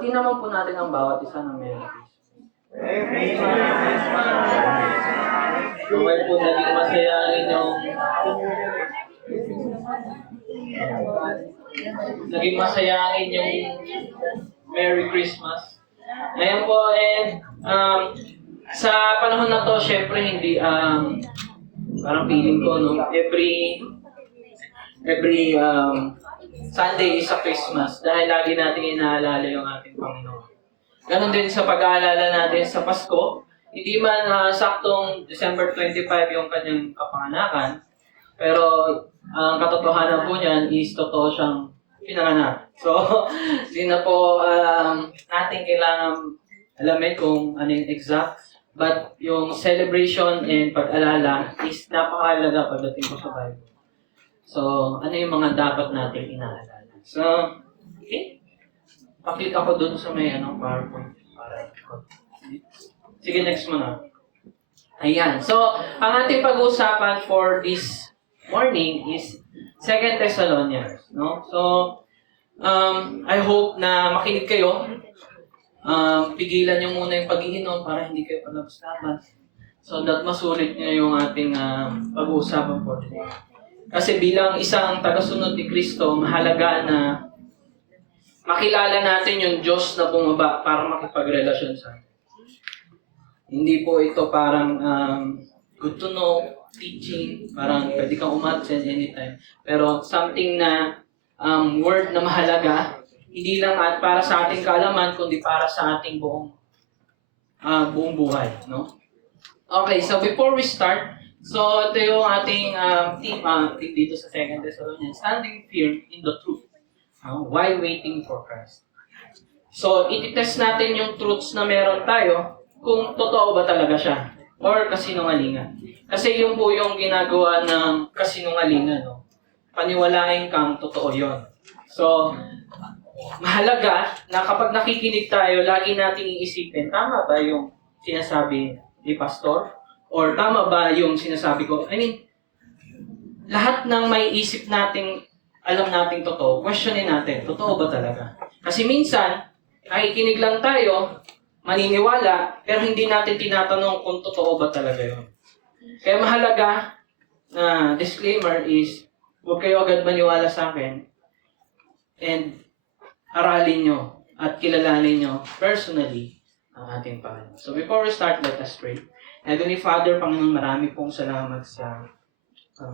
Bati naman po natin ang bawat isa ng Merry Christmas. Okay po, naging masaya ang inyong Merry Christmas. Ngayon po, and sa panahon na to, syempre hindi, parang feeling ko, no, every Sunday is a Christmas dahil lagi natin inaalala yung ating Panginoon. Ganon din sa pag-aalala natin sa Pasko. Hindi man saktong December 25 yung kanyang kapanganakan, pero ang katotohanan po niyan is totoo siyang pinanganak. So, hindi na po natin kailangan alamin kung ano yung exact, but yung celebration and pag-alala is napakahalaga pagdating po sa Bible. So, ano yung mga dapat nating inaalala? So, okay. Paklik ako dun sa may PowerPoint. Sige, next mo na. Ayan. So, ang ating pag-uusapan for this morning is 2 Thessalonians. No? So, I hope na makinig kayo. Pigilan nyo muna yung pag-iinom para hindi kayo palabas-labas. So that masulit nyo yung ating pag-uusapan for today. Kasi bilang isang tagasunod ni Kristo, mahalaga na makilala natin yung Diyos na bumaba para makipagrelasyon sa atin. Hindi po ito parang good to know, teaching, parang pwede kang umattend anytime. Pero something na word na mahalaga, hindi lang at para sa ating kaalaman, kundi para sa ating buong buhay. No? Okay, so before we start, so ito yung ating theme dito sa 2 Thessalonians, standing firm in the truth while waiting for Christ. So, ititest natin yung truths na meron tayo kung totoo ba talaga siya or kasinungalingan. Kasi yun po yung ginagawa ng kasinungalingan. No? Paniwalain kang totoo yon. So, mahalaga na kapag nakikinig tayo, lagi nating iisipin, tama ba yung sinasabi ni Pastor? Or tama ba yung sinasabi ko? I mean, lahat ng may isip nating, alam nating totoo, questionin natin, totoo ba talaga? Kasi minsan, nakikinig lang tayo, maniniwala, pero hindi natin tinatanong kung totoo ba talaga yun. Kaya mahalaga na disclaimer is, huwag kayo agad maniwala sa akin, and aralin nyo at kilalanin nyo personally ang ating Panginoon. So before we start, let us pray. Heavenly Father, Panginoon, marami pong salamat sa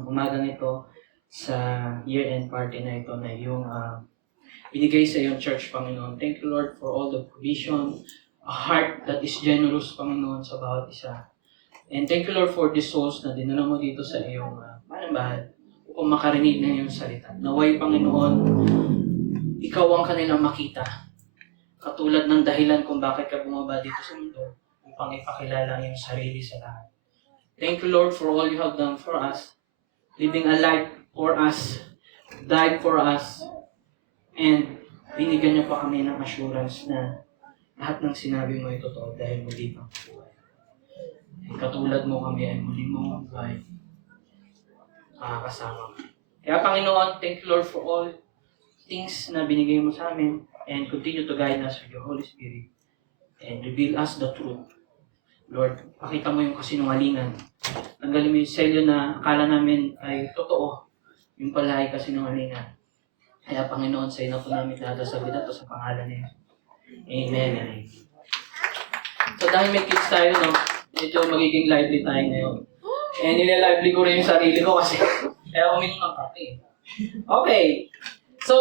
umagang ito, sa year-end party na ito na iyong binigay sa iyong church, Panginoon. Thank you, Lord, for all the provision, a heart that is generous, Panginoon, sa bawat isa. And thank you, Lord, for these souls na dinala mo dito sa iyong manambahan upang makarinig na iyong salita. Naway, Panginoon, ikaw ang kanilang makita. Katulad ng dahilan kung bakit ka bumaba dito sa mundo upang ipakilala ang iyong sarili sa lahat. Thank you, Lord, for all you have done for us, living a life for us, died for us, and binigyan niyo pa kami ng assurance na lahat ng sinabi mo ay totoo dahil muli kang buhay. Katulad mo kami ay muli mong buhay, makakasama. Kaya Panginoon, thank you, Lord, for all things na binigay mo sa amin, and continue to guide us with your Holy Spirit and reveal us the truth. Lord, pakita mo yung kasinungalingan. Tanggalin mo yung selyo na akala namin ay totoo. Yung pala ay kasinungalingan. Kaya Panginoon, sa iyo na po namin dadasal ito sa pangalan niya. Amen and amen. So dahil may kids tayo, no, medyo magiging lively tayo ngayon. And nilalively ko rin yung sarili ko kasi kaya uminom ng kape. Okay. So,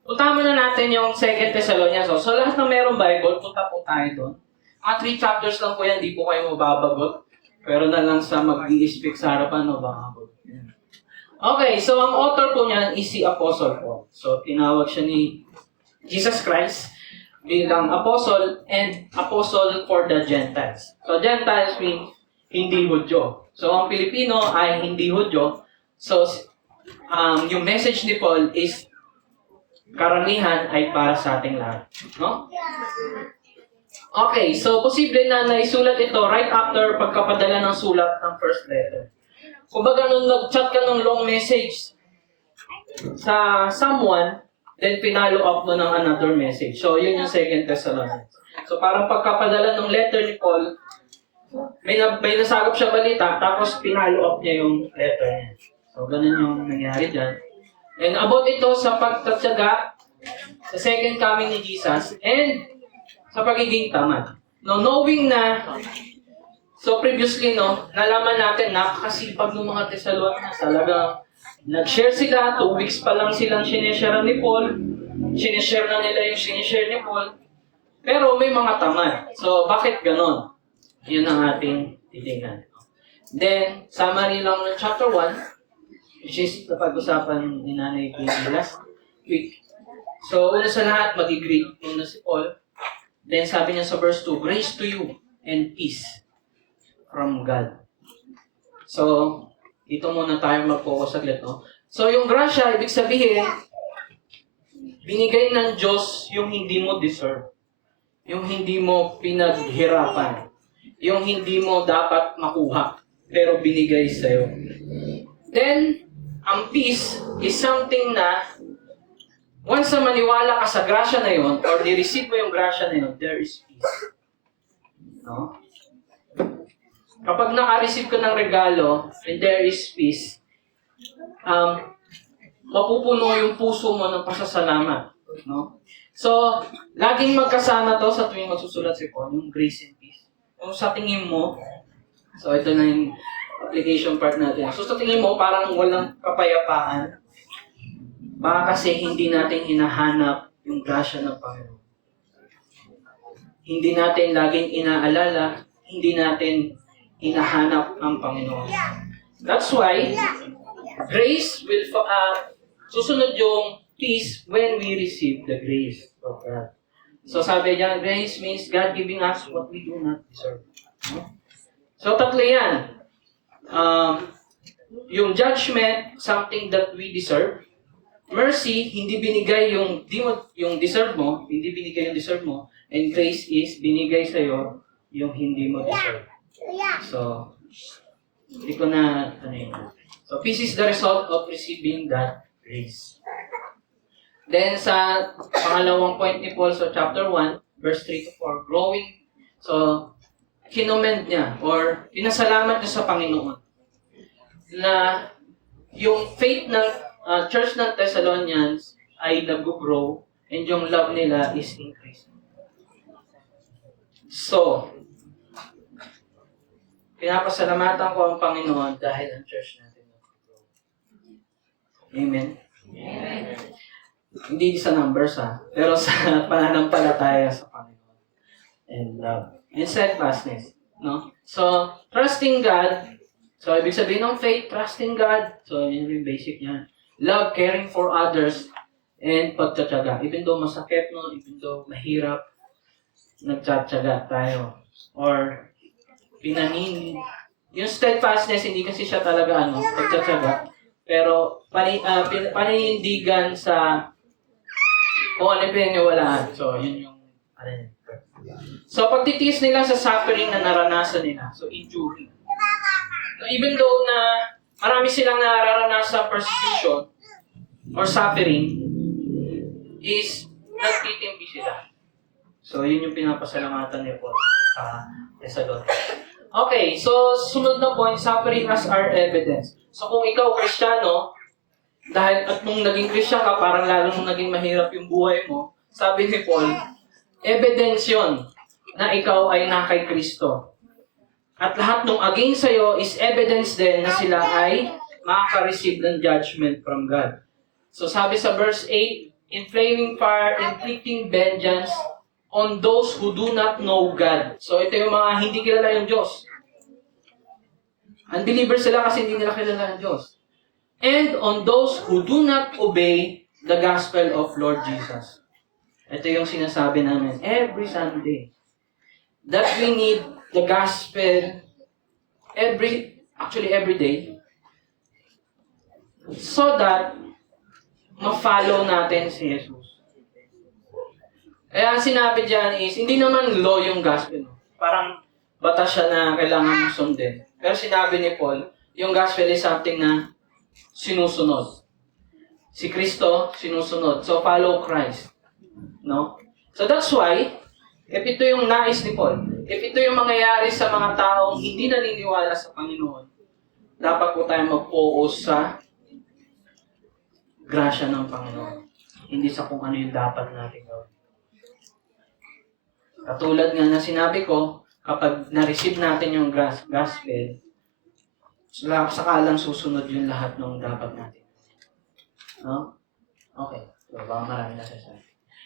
punta muna natin yung 2 Thessalonians. So lahat ng merong Bible, punta po tayo doon. 3 chapters lang po yan, di po kayo mababagot. Pero na lang sa mag-i-speak sa harapan, no, babagot. Okay, so ang author po niyan is si Apostle Paul. So, tinawag siya ni Jesus Christ bilang apostle and apostle for the Gentiles. So, Gentiles means hindi Hudyo. So, ang Pilipino ay hindi Hudyo. So, yung message ni Paul is karamihan ay para sa ating lahat. No? Okay, so posible na naisulat ito right after pagkapadala ng sulat ng first letter. Kumbaga nung nag-chat ka ng long message sa someone, then pinalo up mo ng another message. So, yun yung Second Thessalonians. So, parang pagkapadala ng letter ni Paul, may nasagap siya balita, tapos pinalo up niya yung letter niya. So, ganun yung nangyari dyan. And about ito sa pagtatyaga sa second coming ni Jesus and sa pagiging tamad. No, knowing na, so previously, no, nalaman natin, napakasipag ng mga Thessalonians. Talagang nag-share sila, 2 weeks pa lang silang sinishare ni Paul. Sinishare na nila yung sinishare ni Paul. Pero may mga tamad. So, bakit ganon? Yun ang ating titingnan. Then, summary lang ng chapter 1, which is napag-usapan ni Nanay Queenie last week. So, una sa lahat, mag-greet muna si Paul. Then, sabi niya sa verse 2, grace to you and peace from God. So, dito muna tayo mag-focus saglit, no? So, yung grasya, ibig sabihin, binigay ng Diyos yung hindi mo deserve. Yung hindi mo pinaghirapan. Yung hindi mo dapat makuha. Pero binigay sa'yo. Then, ang peace is something na once na maniwala ka sa grasya na yun, or ni-receive mo yung grasya na yun, there is peace. No? Kapag naka-receive ka ng regalo, and there is peace, mapupuno yung puso mo ng pasasalamat. No? So, laging magkasama to sa tuwing magsusulat si Paul, yung grace and peace. Kung sa tingin mo, so ito na yung application part natin. So sa tingin mo, parang walang kapayapaan, baka kasi hindi natin hinahanap yung grasya ng Panginoon. Hindi natin laging inaalala, hindi natin hinahanap ang Panginoon. That's why, grace will, susunod yung peace when we receive the grace of God. So sabi niya, grace means God giving us what we do not deserve. So tatlo yan. Yung judgment, something that we deserve. Mercy, hindi binigay yung deserve mo, hindi binigay yung deserve mo. And grace is binigay sa'yo yung hindi mo deserve. So, hindi ko na, So, peace is the result of receiving that grace. Then, sa pangalawang point ni Paul, so chapter 1, verse 3 to 4, growing. So, kinomend niya, or pinasalamat niya sa Panginoon na yung faith ng church ng Thessalonians ay nag-grow and yung love nila is increasing. So, pinapasalamatan ko ang Panginoon dahil ang church natin nag-grow. Amen? Amen. Hindi sa numbers pero sa pananampalataya sa Panginoon. And love. And steadfastness. No? So, trusting God. So, ibig sabihin ng faith, trusting God. So, yun yung basic niya. Love, caring for others, and pagtsatsaga. Even though masakit, no? Even though mahirap, nagtsatsaga tayo. Or, pinanin. Yung steadfastness, hindi kasi siya talaga, pagtsatsaga. Pero, paninindigan sa kung ano yung pinaniwalaan. So, yun yung, So, pagtitiis nila sa suffering na naranasan nila. So, enduring. So, even though na marami silang nararanasan persecution or suffering, is nagtitimpi sila. So, yun yung pinapasalamatan ni Paul sa Thessalonians. Okay, so, sunod na point, suffering as our evidence. So, kung ikaw, Kristiyano, dahil at nung naging Kristyan ka, parang lalong naging mahirap yung buhay mo, sabi ni Paul, evidence yun na ikaw ay na kay Kristo. At lahat ng aging sa'yo is evidence din na sila ay makaka-receive ng judgment from God. So sabi sa verse 8, in flaming fire, inflicting vengeance on those who do not know God. So ito yung mga hindi kilala yung Diyos. Unbelievers sila kasi hindi nila kilala ang Diyos. And on those who do not obey the gospel of Lord Jesus. Ito yung sinasabi namin every Sunday. That we need the gospel every day. So that ma-follow natin si Jesus. Kaya sinabi dyan is, hindi naman law yung gospel. Parang batas siya na kailangan mong sundin. Pero sinabi ni Paul, yung gospel is something na sinusunod. Si Kristo, sinusunod. So, follow Christ. No? So, that's why, if ito yung nais ni Paul, if ito yung mangyayari sa mga taong hindi naniniwala sa Panginoon, dapat po tayo mag-focus sa grasya ng Panginoon. Hindi sa kung ano yung dapat natin gawin. Katulad nga na sinabi ko, kapag na-receive natin yung gospel, saka lang susunod yung lahat ng dapat natin. No? Okay. So, baka marami na sasabi.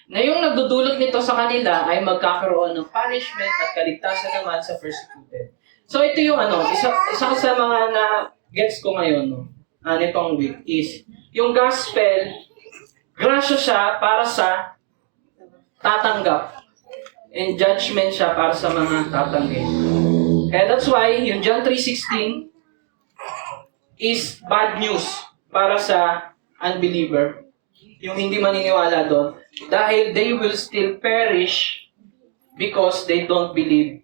Na yung nagdudulot nito sa kanila ay magkakaroon ng punishment at kaligtasan naman sa persecuted. So, ito yung isa sa mga na-gets ko ngayon, nitong week is, yung gospel, grasya siya para sa tatanggap. And judgment siya para sa mga tatanggap. Kaya that's why, yung John 3:16 is bad news para sa unbeliever, yung hindi maniniwala doon, dahil they will still perish because they don't believe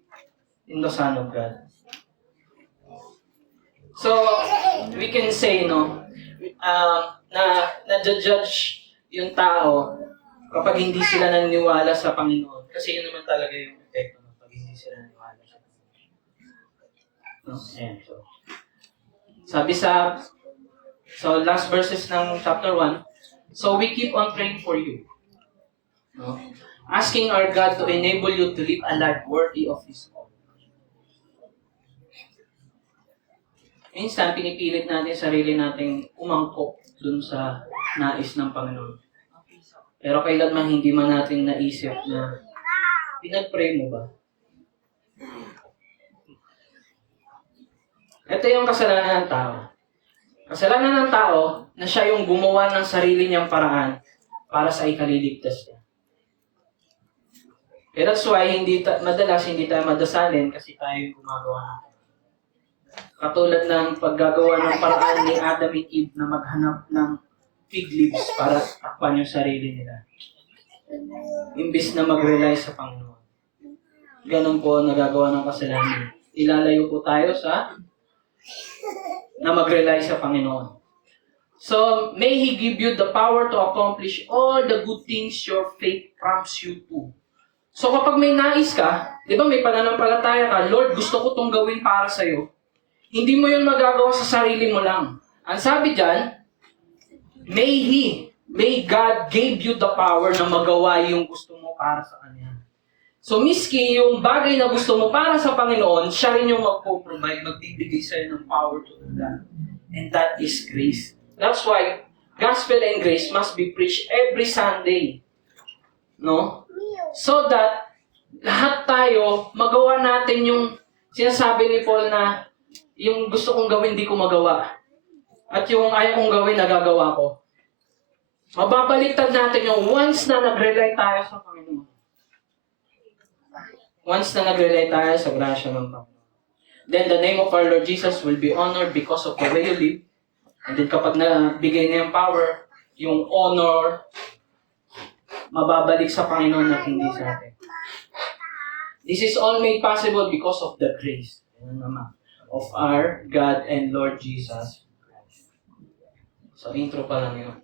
in the Son of God. So, we can say, na judge yung tao kapag hindi sila naniniwala sa Panginoon. Kasi yun naman talaga yung epekto pag hindi sila naniniwala sa Panginoon. No? Ayan, sabi so last verses ng chapter 1, so we keep on praying for you. No? Asking our God to enable you to live a life worthy of His call. Minsan, pinipilit natin sarili nating umangkop dun sa nais ng Panginoon. Pero kailanman hindi man natin naisip na pinag-pray mo ba? Ito yung kasalanan ng tao. Kasalanan ng tao na siya yung gumawa ng sarili niyang paraan para sa ikaliligtas niya. Kaya that's why madalas hindi tayo madasalin kasi tayo yung gumagawa natin. Katulad ng paggagawa ng paraan ni Adam and Eve na maghanap ng fig leaves para takpan yung sarili nila. Imbis na mag-rely sa Panginoon. Ganun po nagagawa ng kasalanan. Ilalayo po tayo na mag-rely sa Panginoon. So, may He give you the power to accomplish all the good things your faith prompts you to. So, kapag may nais ka, di ba may pananampalataya ka, Lord, gusto ko itong gawin para sa'yo. Hindi mo yun magagawa sa sarili mo lang. Ang sabi dyan, may God gave you the power na magawa yung gusto mo para sa Kanya. So, miski yung bagay na gusto mo para sa Panginoon, siya rin yung magpo-provide, magbibigay sa'yo ng power to do that. And that is grace. That's why, gospel and grace must be preached every Sunday. No? So that, lahat tayo, magawa natin yung sinasabi ni Paul na yung gusto kong gawin, di ko magawa. At yung ayaw kong gawin, nagagawa ko. Mababaliktad natin yung once na nag-rely tayo sa Panginoon. Once na nag-rely tayo sa grasya ng Panginoon. Then the name of our Lord Jesus will be honored because of the way you live. And then kapag nabigay niya yung power, yung honor, mababalik sa Panginoon at hindi sa atin. This is all made possible because of the grace of our God and Lord Jesus. So, intro pa lang yun.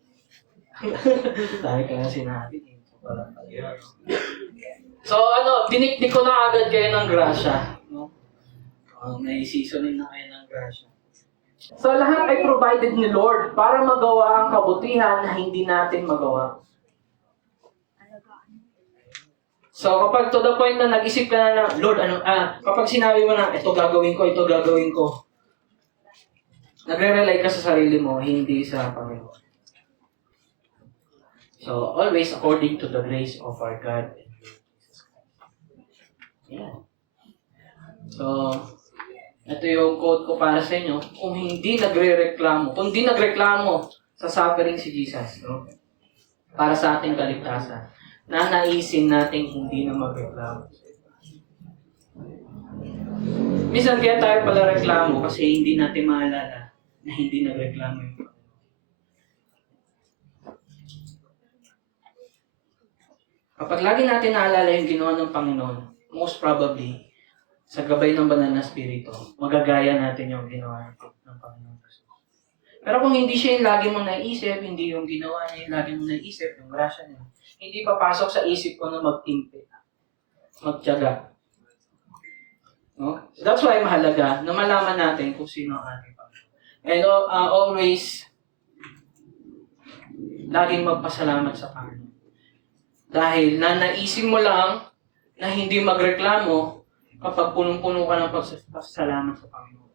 Dahil ka na sinabi, intro pa lang yun. So, dinikdik ko na agad kayo ng grasya. No? Naisisonin na kayo ng grasya. So, lahat ay provided ni Lord para magawa ang kabutihan na hindi natin magawa. So, kapag to the point na nag-isip ka na, Lord, kapag sinabi mo na, ito gagawin ko, nagre-rely ka sa sarili mo, hindi sa Panginoon. So, always according to the grace of our God. Yeah. So, ito yung quote ko para sa inyo, kung di nagreklamo sa suffering si Jesus, no? Para sa ating kaligtasan, nanaisin natin hindi na magreklamo. Minsan kaya tayo pala reklamo kasi hindi natin maalala na hindi nagreklamo yung Panginoon. Kapag lagi natin naalala yung ginawa ng Panginoon, most probably, sa gabay ng banal na spirito, magagaya natin yung ginawa ng Panginoon. Pero kung hindi siya yung lagi mong naisip, hindi yung ginawa niya yung lagi mong naisip, yung grasya niya, hindi papasok sa isip ko na magtimpe, magtiyaga. No? So that's why mahalaga na malaman natin kung sino ang ating Panginoon. And always, laging magpasalamat sa Panginoon. Dahil naisip mo lang na hindi magreklamo kapag punong-puno ka ng pasasalamat sa Panginoon.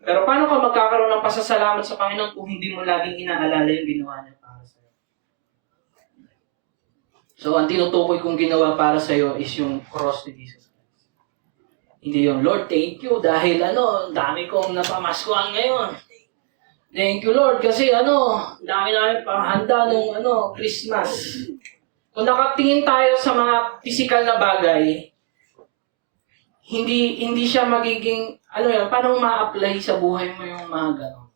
Pero paano ka magkakaroon ng pasasalamat sa Panginoon kung hindi mo laging inaalala yung ginawa niya para sa iyo? So, ang tinutukoy kong ginawa para sa iyo is yung cross ni Jesus. Hindi yung, Lord, thank you dahil dami kong napamaskuhan ngayon. Thank you, Lord, kasi dami namin panghanda nung Christmas. Kung nakatingin tayo sa mga physical na bagay, hindi siya magiging, paano ma-apply sa buhay mo yung mga gano'n?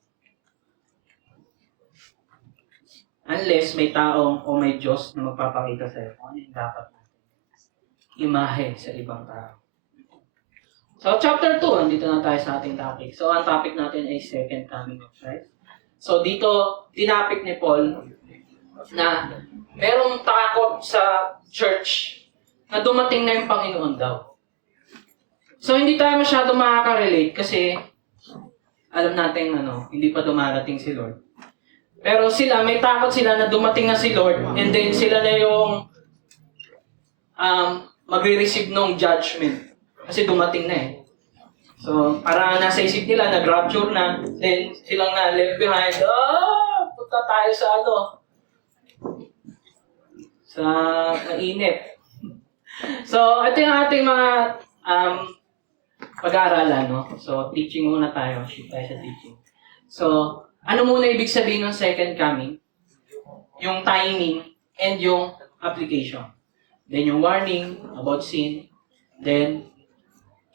Unless may taong o may Diyos na magpapakita sa'yo kung ano yung dapat natin imahe sa ibang tao. So, chapter 2, andito na tayo sa ating topic. So, ang topic natin ay second coming of Christ. So, dito, tinapik ni Paul na merong takot sa church na dumating na yung Panginoon daw. So, hindi tayo masyado makaka-relate kasi alam natin, hindi pa dumarating si Lord. Pero may takot sila na dumating na si Lord and then sila na yung magre-receive ng judgment. Kasi dumating na eh. So, parang nasa isip nila, nag-rapture na, then silang na left behind, punta tayo sa mainit. So, ito yung ating mga pag-aaralan, no? So, teaching muna tayo. Shift tayo sa teaching. So, ano muna ibig sabihin ng second coming? Yung timing and yung application. Then yung warning about sin. Then,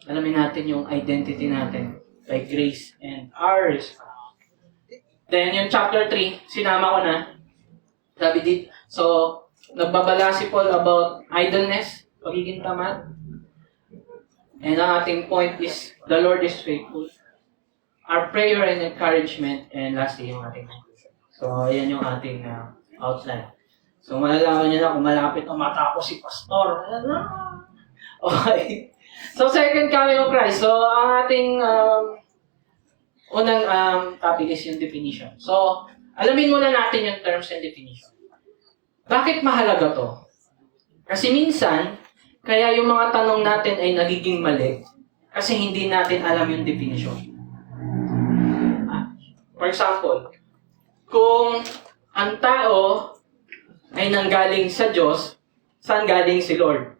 alamin natin yung identity natin by grace and ours. Then, yung chapter 3, sinama ko na. Sabi dito. So, nagbabala si Paul about idleness, pagiging tamad. And ang ating point is, the Lord is faithful. Our prayer and encouragement, and lastly, yung ating conclusion. So, ayan yung ating outline. So, malalaman niyo na kung malapit na matapos si Pastor. Okay. So, second coming of Christ. So, ang ating unang topic is yung definition. So, alamin muna natin yung terms and definition. Bakit mahalaga to? Kasi minsan, kaya yung mga tanong natin ay nagiging mali kasi hindi natin alam yung definition. For example, kung ang tao ay nanggaling sa Diyos, saan galing si Lord?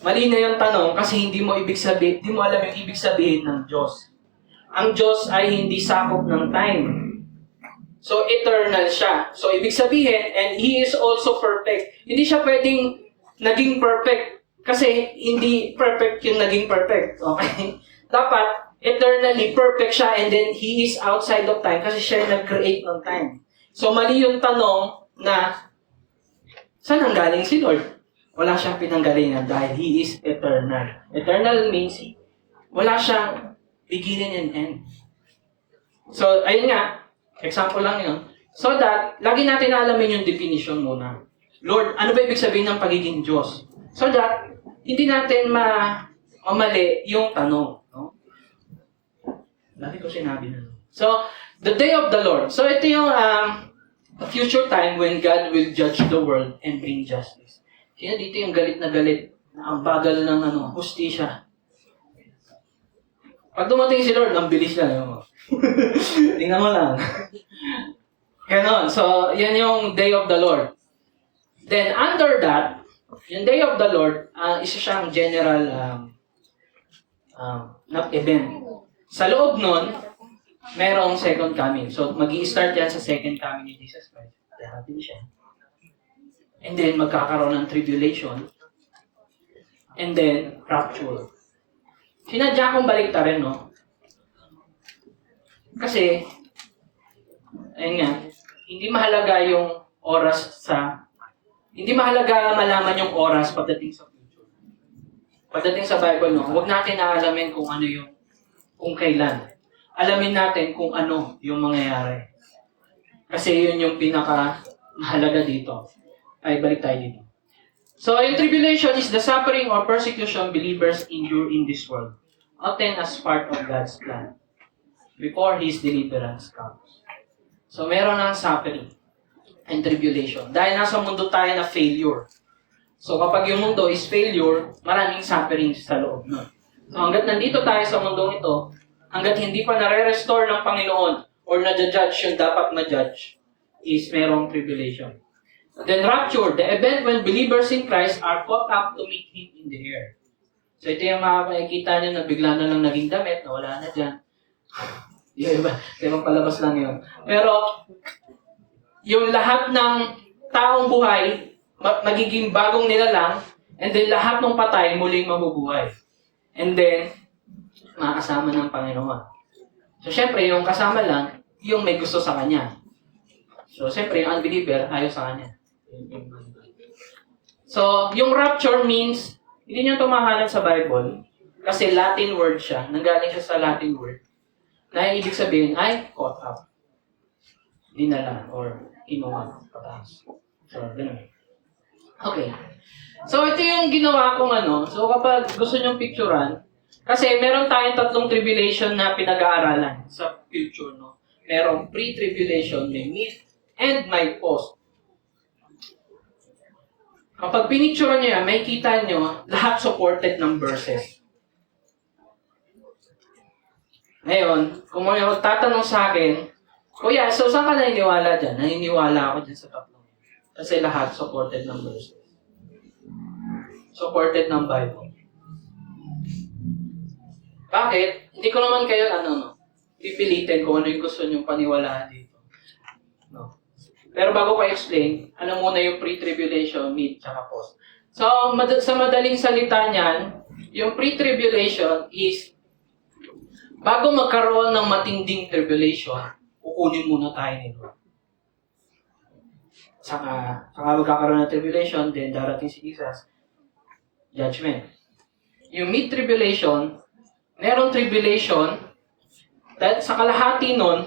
Mali na yung tanong kasi hindi mo alam yung ibig sabihin ng Diyos. Ang Diyos ay hindi sakop ng time. So, eternal siya. So, ibig sabihin, and He is also perfect. Hindi siya pwedeng naging perfect kasi hindi perfect yung naging perfect. Okay? Dapat, eternally perfect siya and then He is outside of time kasi siya yung nag-create ng time. So, mali yung tanong na saan ang galing si Lord? Wala siyang pinanggalingan dahil He is eternal. Eternal means wala siyang beginning and end. So, ayun nga, example lang yun. So that, lagi natin alamin yung definition muna. Lord, ano ba ibig sabihin ng pagiging Diyos? So that, hindi natin mamali yung tanong. No? Lagi ko sinabi na. So, the day of the Lord. So, ito yung a future time when God will judge the world and bring justice. Sino dito yung galit na ang bagal ng hustisya? Pag dumating si Lord, ang bilis niya. Tingnan mo lang. Ganon. So, yan yung day of the Lord. Then, under that, yung day of the Lord, isa siyang general event. Sa loob nun, merong second coming. So, mag-i-start yan sa second coming ni Jesus Christ. Darating siya. And then, magkakaroon ng tribulation. And then, rapture. Sinadya kong baliktarin, no? Kasi, ayun nga, hindi mahalaga malaman yung oras pagdating sa future. Pagdating sa Bible, no? Huwag natin naalamin kung kailan. Alamin natin kung ano yung mangyayari. Kasi yun yung pinaka-mahalaga dito. Ay, balik tayo dito. So, yung tribulation is the suffering or persecution believers endure in this world, often as part of God's plan, before His deliverance comes. So, meron ng suffering and tribulation. Dahil nasa mundo tayo na failure. So, kapag yung mundo is failure, maraming suffering sa loob nun. So, hanggat nandito tayo sa mundong ito, hanggat hindi pa nare-restore ng Panginoon or na-judge yung dapat ma-judge, is merong tribulation. Then rapture, the event when believers in Christ are caught up to meet Him in the air. So, ito yung makikita nyo na bigla na lang naging damit, na wala na dyan. Diba palabas lang yun. Pero, yung lahat ng taong buhay, magiging bagong nilalang, and then lahat ng patay, muling mabubuhay. And then, makakasama ng Panginoon. So, syempre, yung kasama lang, yung may gusto sa Kanya. So, syempre, yung unbeliever, ayaw sa Kanya. So, yung rapture means, hindi nyo tumahalan sa Bible, kasi Latin word siya, nanggaling siya sa Latin word, na ibig sabihin ay caught up. Dinala, or kinuha, pataas. So, ganun. Okay. So, ito yung ginawa kong So, kapag gusto nyong picturean, kasi meron tayong tatlong tribulation na pinag-aaralan sa future, no? Merong pre-tribulation, may mid, and may post. Kapag pinicturean nyo yan, may kita nyo, lahat supported ng verses. Ngayon, kung may tatanong sa akin, Kuya, so saan ka naniniwala dyan? Naniniwala ako dyan sa tatlong. Kasi lahat supported ng verses. Supported ng Bible. Bakit? Hindi ko naman kayo, pipilitin kung ano yung gusto nyong paniwalaan dito. No. Pero bago ko explain, ano muna yung pre-tribulation, mid, tsaka post. So, sa madaling salita niyan, yung pre-tribulation is, bago magkaroon ng matinding tribulation, kukunin muna tayo nito. Saka magkakaroon ng tribulation, then darating si Jesus, judgment. Yung mid-tribulation, merong tribulation, dahil sa kalahati nun,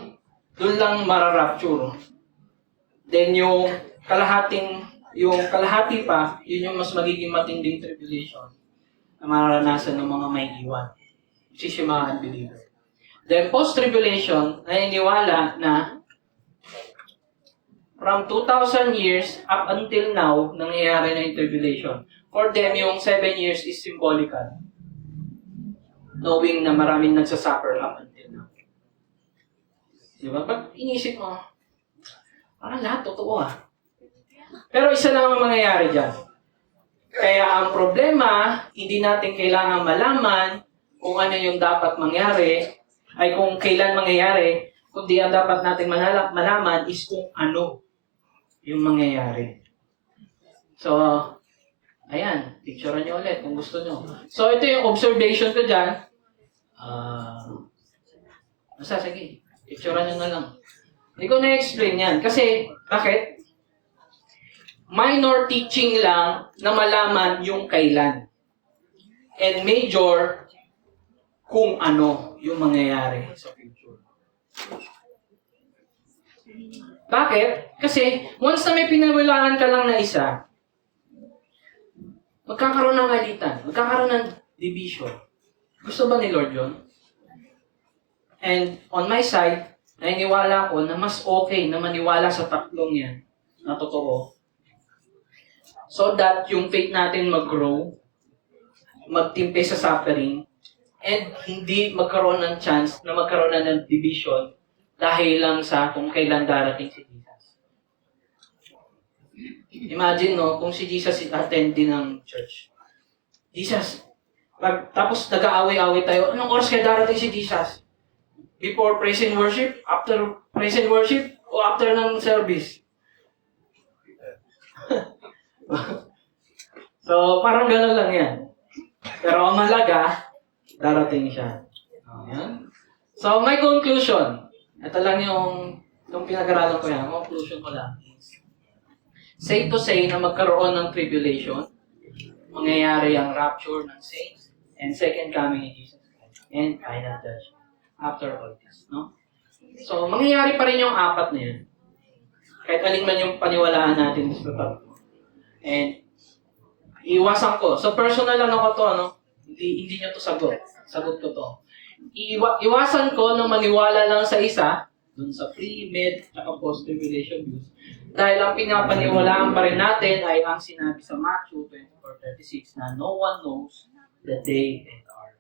doon lang mararapture. Then yung kalahati pa, yun yung mas magiging matinding tribulation na mararanasan ng mga may iwan. Which is yung mga unbeliever. Then post-tribulation, naniniwala na from 2,000 years up until now, nangyayari na yung tribulation. For them, yung 7 years is symbolical. Knowing na maraming nagsasuffer up until now. Diba? Pag inisip mo, parang lahat totoo Pero isa lang ang mangyayari dyan. Kaya ang problema, hindi natin kailangan malaman kung ano yung dapat mangyari, ay kung kailan mangyayari, kundi ang dapat natin malaman is kung ano yung mangyayari. So, ayan, picturean nyo ulit kung gusto nyo. So, ito yung observation ko dyan. Sige, picturean nyo na lang. Hindi ko na-explain yan. Kasi, bakit? Minor teaching lang na malaman yung kailan. And major, kung ano yung mangyayari sa future. Bakit? Kasi, once na may pinawilaan ka lang na isa, magkakaroon ng alitan, magkakaroon ng division. Gusto ba ni Lord yun? And on my side, naniniwala ko na mas okay na maniwala sa tatlong yan na totoo. So that yung faith natin mag-grow, magtimpe sa suffering, and hindi magkaroon ng chance na magkaroon na ng division dahil lang sa kung kailan darating si Jesus. Imagine, kung si Jesus attendee ng church. Jesus, tapos nag-aaway-aaway tayo, anong oras kaya darating si Jesus? Before praise and worship? After praise and worship? O after ng service? So, parang gano'n lang yan. Pero ang mahalaga, darating siya. Ayan. So, my conclusion. Ito lang yung pinag-aralan ko yan. Conclusion ko lang. Safe to say na magkaroon ng tribulation, mangyayari ang rapture ng saints, and second coming of Jesus Christ, and final judgment after all this. No? So, mangyayari pa rin yung apat na yan. Kahit alin man yung paniwalaan natin sa tatlo. And, iiwasan ko. So, personal ko to, ano? Hindi nyo to sagot. Sagot ko to. Iwasan ko na maniwala lang sa isa, dun sa pre, mid, at post-tribulation views. Dahil ang pinapaniwalaan pa rin natin ay ang sinabi sa Matthew 24:36 na no one knows the day and hour.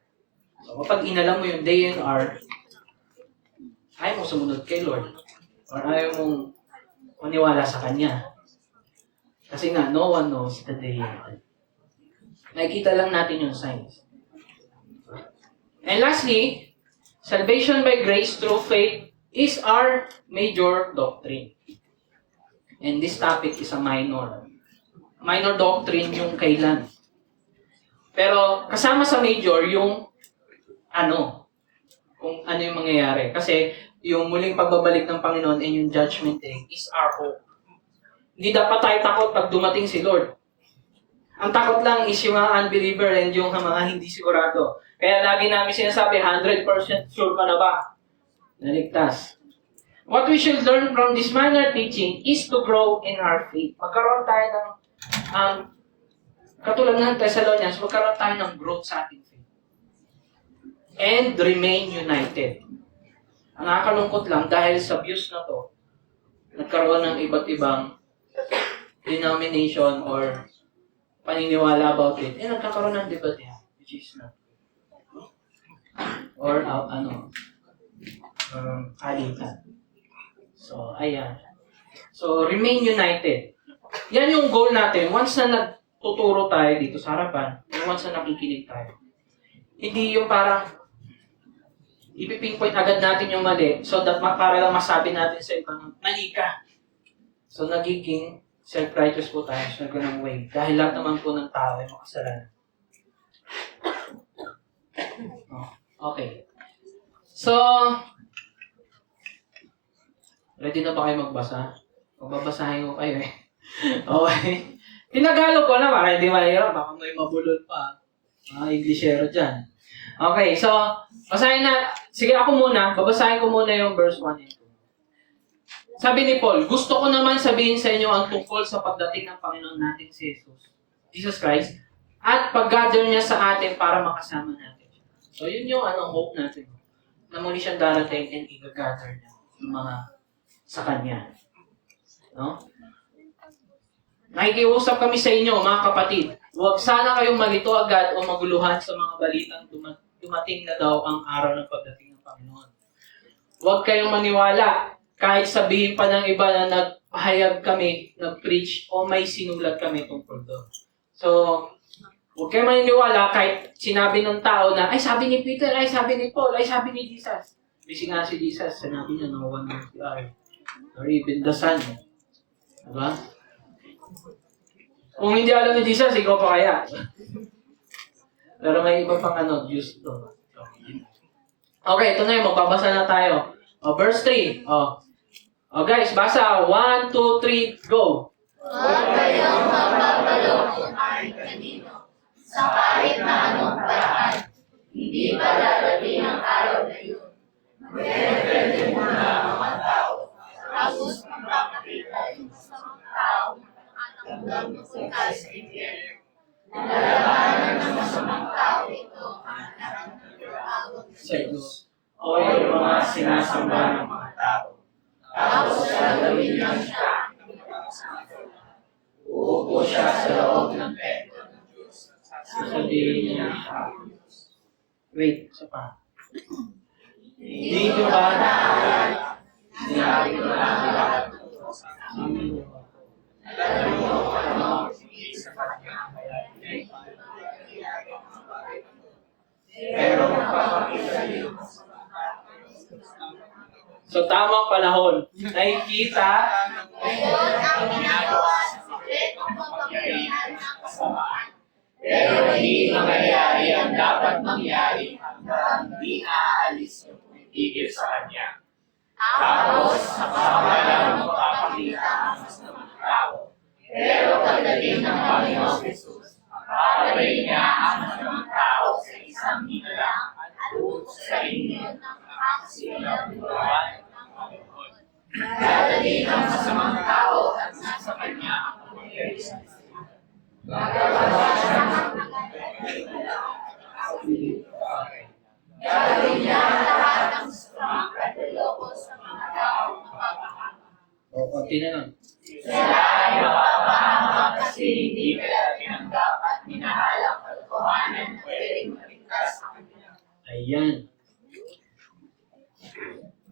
So, kapag inalam mo yung day and hour, ayaw mong sumunod kay Lord. Or ayaw mong maniwala sa Kanya. Kasi nga, no one knows the day and hour. Nakikita lang natin yung signs. And lastly, salvation by grace through faith is our major doctrine. And this topic is a minor. Minor doctrine yung kailan. Pero kasama sa major yung kung ano yung mangyayari. Kasi yung muling pagbabalik ng Panginoon and yung judgment day is our hope. Hindi dapat tayo takot pag dumating si Lord. Ang takot lang is yung mga unbeliever and yung mga hindi sigurado. Kaya lagi namin sinasabi, 100% sure ka na ba? Naligtas. What we should learn from this minor teaching is to grow in our faith. Magkaroon tayo ng, katulad ng Thessalonians, magkaroon tayo ng growth sa ating faith. And remain united. Ang nakakalungkot lang, dahil sa views na to, nagkaroon ng iba't ibang denomination or paniniwala about it. Nagkakaroon ng debate yan, which is not. Or, alitan. So, ayan. So, remain united. Yan yung goal natin. Once na nagtuturo tayo dito sa harapan, once na nakikinig tayo, hindi yung parang ipipinpoint agad natin yung mali so that para lang masabi natin sa iba na mali ka. So, nagiging self-righteous po tayo sa ganang way. Dahil lahat naman po ng tao ay makasalanan. Okay. So, ready na ba kayo magbasa? Magbabasahin ko kayo eh. Okay. Tinagalog ko na para hindi mahirap. Baka may mabulol pa. Mga Englishero dyan. Okay, so, basahin na. Sige, ako muna. Babasahin ko muna yung verse 1 and 2. Sabi ni Paul, gusto ko naman sabihin sa inyo ang tungkol sa pagdating ng Panginoon natin si Jesus Christ, at pag-gather niya sa atin para makasama natin. So, yun yung hope natin. Na muli siyang darating and i-gather niya yung mga sa Kanya. No? Nakikiusap kami sa inyo, mga kapatid. Huwag sana kayong malito agad o maguluhan sa mga balitang dumating na daw ang araw ng pagdating ng Panginoon. Huwag kayong maniwala kahit sabihin pa ng iba na nagpahayag kami, nag-preach, o may sinulat kami tungkol doon. So, huwag kayong maniniwala kahit sinabi ng tao na, ay sabi ni Peter, ay sabi ni Paul, ay sabi ni Jesus. Busy nga si Jesus, sinabi niya, no one knows the hour, or even the sun. Diba? Kung hindi alam ni Jesus, ikaw pa kaya. Pero may iba pang views to. Okay, ito na yung magbabasa na tayo. Verse 3. Guys, basa. 1, 2, 3, go. Huwag kayong mapapalo kung kahit kanino, sa kahit na anong paraan. Hindi pa darating ang araw na yun. Magre-ready muna ang mga tao. Tapos magpapakita yung masamang tao hanggang mapunta sa impyerno. Nalalabanan ng masamang tao ito ang anak ng tawag sa Diyos o yung mga sinasamba ng mga tao. Tapos gagawin lang siya. Uupo siya sa loob ng templo ng Diyos. Sasabihin niya, wait, isa pa. hindi ko ba naalala? Sinabi ko lang lahat. Alam mo ano ang sige sa kanya. Pero magpapakita niyo. So, tamang panahon. Nakikita. Ngayon ang ginagawa sa sikretong kapangyarihan ng kasamaan. Pero hindi mangyayari ang dapat mangyari hanggang di aalis yung pumipigil sa kanya. Tapos, saka lang magpapakita ang masamang tao. Pero pagdating ng Panginoong Jesus, papalay niya ang masamang tao sa isang nilalang at utos sa inyo ng makakasilang buwan ng Panginoon. Dadating ang masamang tao believe. Okay. Gagawin niya ang lahat ng samang pagluloko sa mga taong mapapahama. O, konti na lang. Sila ay mapapahama kasi hindi nila tinanggap at minahal ang katotohanan na pwedeng maligtas sa kanila. Ayan.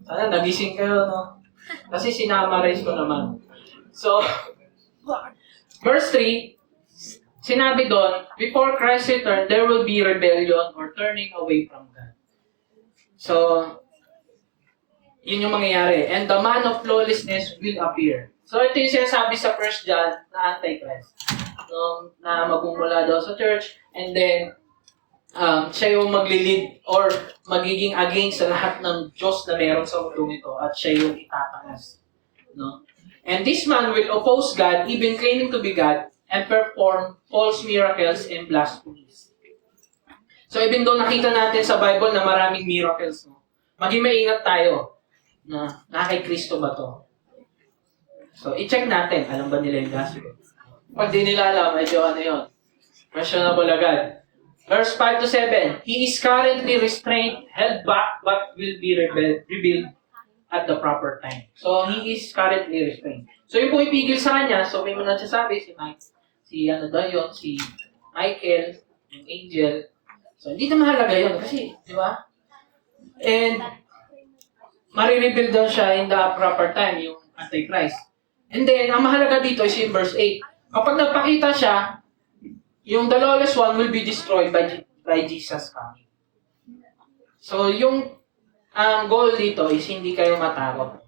Sana nagising kayo, no? Kasi sinamarize ko naman. So, verse 3, sinabi doon, before Christ's return, there will be rebellion or turning away from God. So, yun yung mangyayari. And the man of lawlessness will appear. So, ito yung sinasabi sa 1 John na Antichrist. No, na magmumula daw sa church. And then, siya yung maglilid or magiging against sa lahat ng Diyos na meron sa mundo ito at siya yung itataas. No? And this man will oppose God, even claiming to be God, and perform false miracles and blasphemies. So even though nakita natin sa Bible na maraming miracles, no? Maging maingat tayo na kay Kristo ba to? So i-check natin, alam ba nila yung gospel? Pag di nila alam, medyo ano yun? Questionable agad. Verse 5 to 7, he is currently restrained, held back, but will be revealed at the proper time. So, he is currently restrained. So, yung pumipigil sa kanya, so may mga nagsasabi, si Michael, yung angel. So, hindi na mahalaga yun kasi, di ba? And, marireveal daw siya in the proper time, yung Antichrist. And then, ang mahalaga dito is yung verse 8. Kapag nagpakita siya, yung the lawless one will be destroyed by Jesus coming. So, yung goal dito is hindi kayo matakot.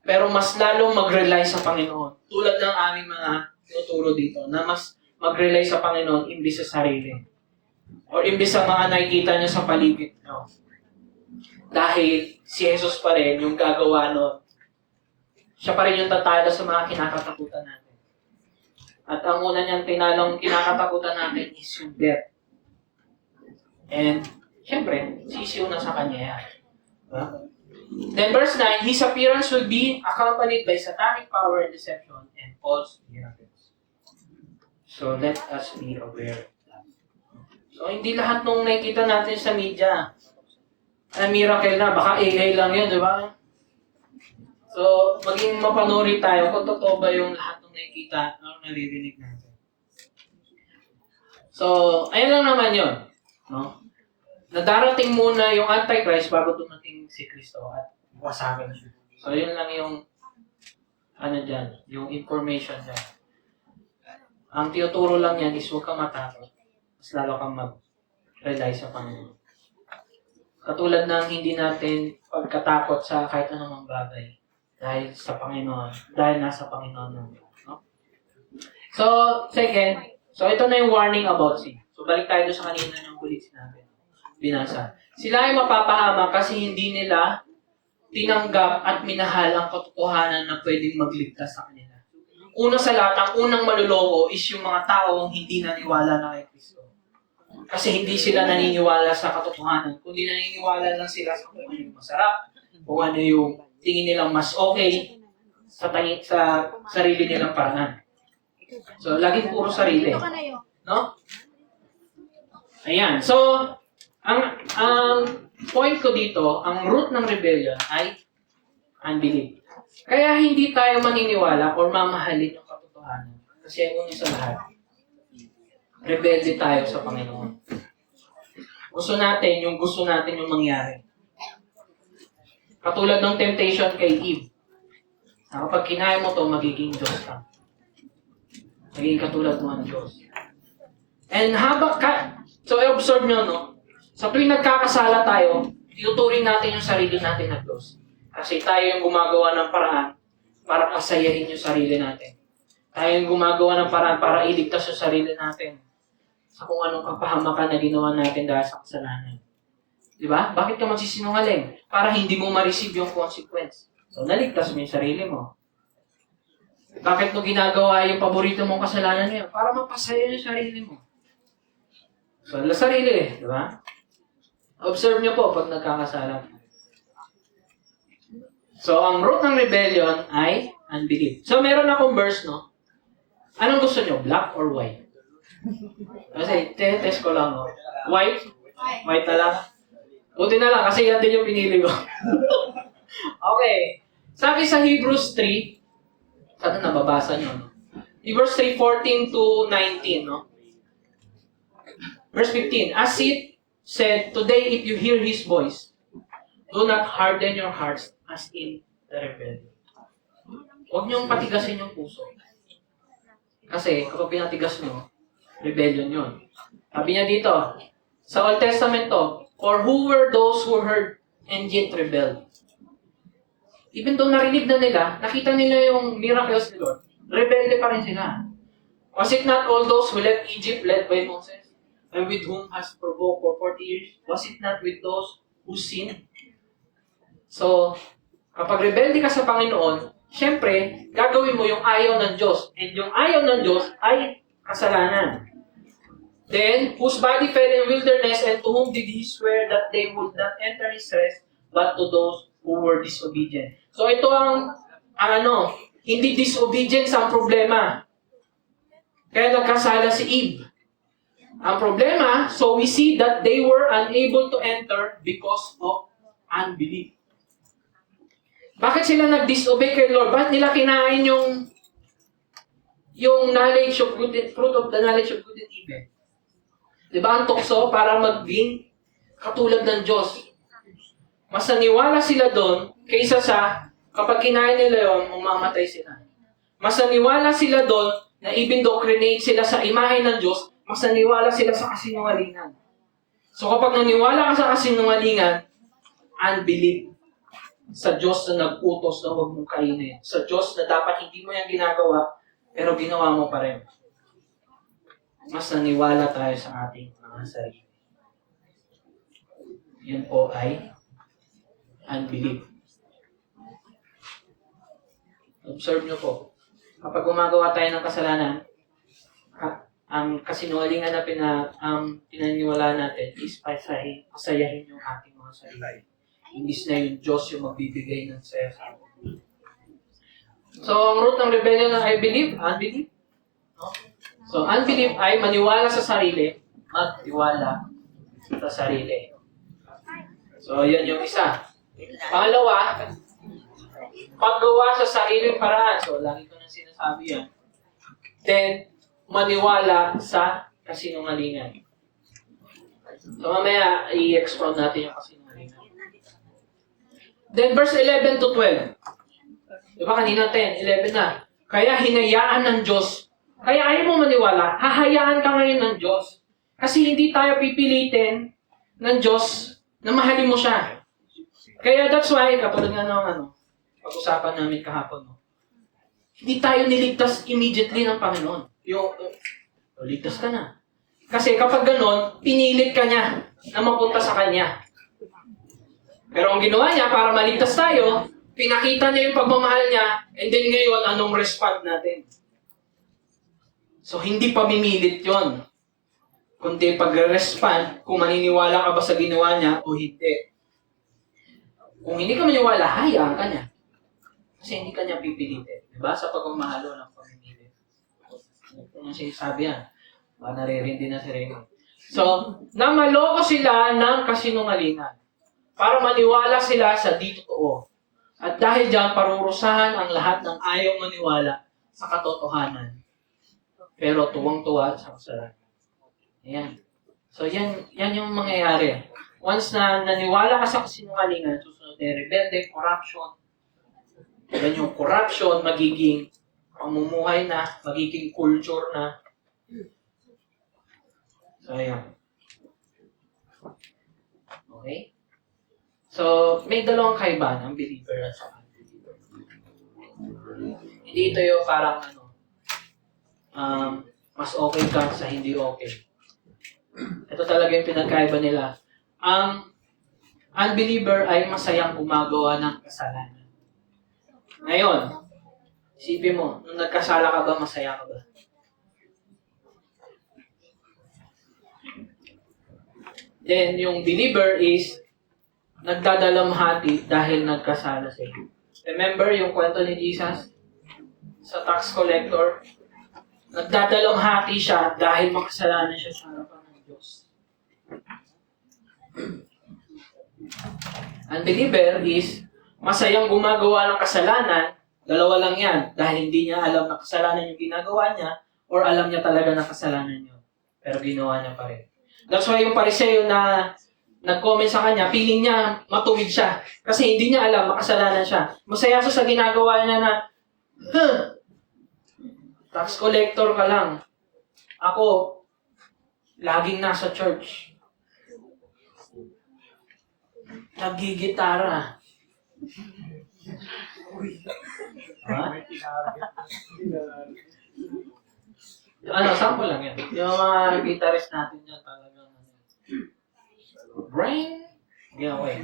Pero mas lalo mag-rely sa Panginoon. Tulad ng aming mga tinuturo dito, na mas mag-rely sa Panginoon imbis sa sarili. Or imbis sa mga nakikita nyo sa paligid nyo. Dahil si Jesus pa rin yung gagawa nun. Siya pa rin yung tatalo sa mga kinakatakutan natin. At ang una niyang tinalong kinakatakutan natin is yung death. And, syempre, sisiw na sa kanya yan. Diba? Then verse 9, his appearance will be accompanied by satanic power and deception and false miracles. So, let us be aware of that. So, hindi lahat nung nakikita natin sa media, miracle na, baka AI lang yun, di ba? So, maging mapanuri tayo kung totoo ba yung lahat ng nakikita o naririnig natin. So, ayun lang naman yun. No? Nadarating muna yung Antichrist bago dumating si Kristo at wasakin siya. So, yun lang yung dyan, yung information dyan. Ang tinuturo lang yan is huwag kang matakot. Mas lalo kang mag-rely sa Panginoon. Katulad ng hindi natin pagkatakot sa kahit anumang bagay. Dahil sa Panginoon. Dahil nasa Panginoon naman. No? So, second, so ito na yung warning about sin. So, balik tayo doon sa kanina yung bulit natin. Binasa. Sila ay mapapahama kasi hindi nila tinanggap at minahal ang katotohanan na pwedeng magligtas sa kanila. Una sa lahat, ang unang maluloko is yung mga taong hindi naniwala na kay Kristo. Kasi hindi sila naniniwala sa katotohanan. Kundi naniniwala lang sila sa kung ano yung masarap, kung ano yung tingin nilang mas okay sa sarili nilang paraan. So, laging puro sarili. No? Ayan. So, ang point ko dito, ang root ng rebellion ay unbelief. Kaya hindi tayo maniniwala or mamahalin yung katotohanan. Kasi ang una sa lahat, rebelde tayo sa Panginoon. Gusto natin yung mangyari. Katulad ng temptation kay Eve. Na kapag kinaya mo to, magiging Diyos ka. Magiging katulad mo ang Diyos. And so i-observe nyo, no? Sa tuwing nagkakasala tayo, tinuturing natin yung sarili natin na Diyos. Kasi tayo yung gumagawa ng paraan para pasayahin yung sarili natin. Tayo yung gumagawa ng paraan para iligtas yung sarili natin sa kung anong kapahamakan na ginawa natin dahil sa kasalanan. Diba? Bakit ka magsisinungaling? Para hindi mo ma-receive yung consequence. So, naligtas mo yung sarili mo. Bakit mo ginagawa yung paborito mong kasalanan niya? Para mapasaya yung sarili mo. So, sarili, di ba? Observe nyo po pag nagkakasala. So, ang root ng rebellion ay unbelief. So, meron akong verse, no? Anong gusto nyo? Black or white? Kasi, test ko lang, no? White? White na lang? Buti na lang kasi yan din yung pinili ko. Okay. Sabi sa Hebrews 3, sana nababasa nyo, no? Hebrews 3:14 to 19, no? Verse 15, as it said, today if you hear His voice, do not harden your hearts as in the rebellion. Huwag niyong patigasin yung puso. Kasi kapag pinatigas nyo, rebellion yun. Sabi niya dito, sa Old Testament to, for who were those who heard and yet rebelled? Even though narinig na nila, nakita nila yung miracles ni Lord, rebelde pa rin sila. Was it not all those who left Egypt led by Moses? And with whom has provoked for 40 years? Was it not with those who sinned? So, kapag rebelde ka sa Panginoon, syempre, gagawin mo yung ayaw ng Diyos. And yung ayaw ng Diyos ay kasalanan. Then, whose body fell in wilderness, and to whom did He swear that they would not enter His rest, but to those who were disobedient. So ito ang hindi disobedience ang problema. Kaya nagkasala si Eve. Ang problema, so we see that they were unable to enter because of unbelief. Bakit sila nag-disobey kay Lord? Bakit nila kinain yung knowledge of good and fruit of the knowledge of good and evil? Diba ang tukso para maging katulad ng Diyos? Mas naniwala sila doon kaysa sa kapag kinain nila yun, mamamatay sila. Mas naniwala sila doon na ibindoctrinate sila sa imahe ng Diyos, mas naniwala sila sa kasinungalingan. So kapag naniwala ka sa kasinungalingan, unbelief sa Diyos na nag-utos na huwag mong kainin. Sa Diyos na dapat hindi mo yan ginagawa, pero ginawa mo pa rin. Mas naniwala tayo sa ating mga sarili. Yun po ay unbelief. Observe nyo po. Kapag gumagawa tayo ng kasalanan, ang kasinungalingan na pinaniniwala natin is pasayahin yung ating mga sarili. Imbis na yung Diyos yung magbibigay ng saya sa atin. So, ang root ng rebellion ay unbelief. No? So, unbelief ay maniwala sa sarili, magtiwala sa sarili. So, yan yung isa. Pangalawa, paggawa sa sariling paraan. So, lagi ko nang sinasabi yan. Then, maniwala sa kasinungalingan. So, mamaya, i-expound natin yung kasinungalingan. Then, verse 11 to 12. Diba kanina 10, 11 na. Kaya hinayaan ng Diyos. Kaya ayaw mo maniwala, hahayaan ka ngayon ng Diyos. Kasi hindi tayo pipilitin ng Diyos na mahalin mo siya. Kaya that's why, katulad nga ng pag-usapan namin kahapon, hindi tayo niligtas immediately ng Panginoon. Ligtas ka na. Kasi kapag ganon, pinilit ka niya na mapunta sa Kanya. Pero ang ginawa niya para maligtas tayo, pinakita niya yung pagmamahal niya, and then ngayon, anong respond natin? So, hindi pamimilit yon, kundi pag-respond kung maniniwala ka ba sa ginawa niya o hindi. Kung hindi ka maniwala, hayaan ka niya. Kasi hindi ka niya pipilitin. Diba? Sa pagmamahalo ng pamimilit. Kung sinasabi yan, baka naririndi na si Raymond. So, namaloko sila ng kasinungalingan para maniwala sila sa di totoo. At dahil dyan, parurusahan ang lahat ng ayaw maniwala sa katotohanan. Pero tuwang-tuwa sa kasalanan. Ayan. So, yan yung mangyayari. Once na naniwala ka sa kasinungalingan, susunod na rebelde, corruption. Yan yung corruption, magiging pamumuhay na, magiging culture na. So, ayan. Okay? So, may dalawang kaibahan ang believer at sa unbeliever. Hindi ito yung parang mas okay ka sa hindi okay. Ito talaga yung pinagkaiba nila. Ang unbeliever ay masayang gumagawa ng kasalanan. Ngayon, isipin mo, nung nagkasala ka ba, masaya ka ba? Then, yung believer is nagdadalamhati dahil nagkasala sa iyo. Remember yung kwento ni Jesus sa tax collector? Nagdadalamhati siya dahil makasalanan siya sa harapan ng Diyos. Unbeliever is masayang gumagawa ng kasalanan, dalawa lang yan, dahil hindi niya alam na kasalanan yung ginagawa niya, or alam niya talaga na kasalanan yun. Pero ginawa niya pa rin. That's why yung Pariseo na nag-comment sa kanya, feeling niya matuwid siya. Kasi hindi niya alam, makasalanan siya. Masaya siya sa ginagawa niya na, tax collector ka lang. Ako, laging nasa church. Nagigitara. Ha? Sample lang yan. Yung mga guitarist natin dyan talagang brain. Okay.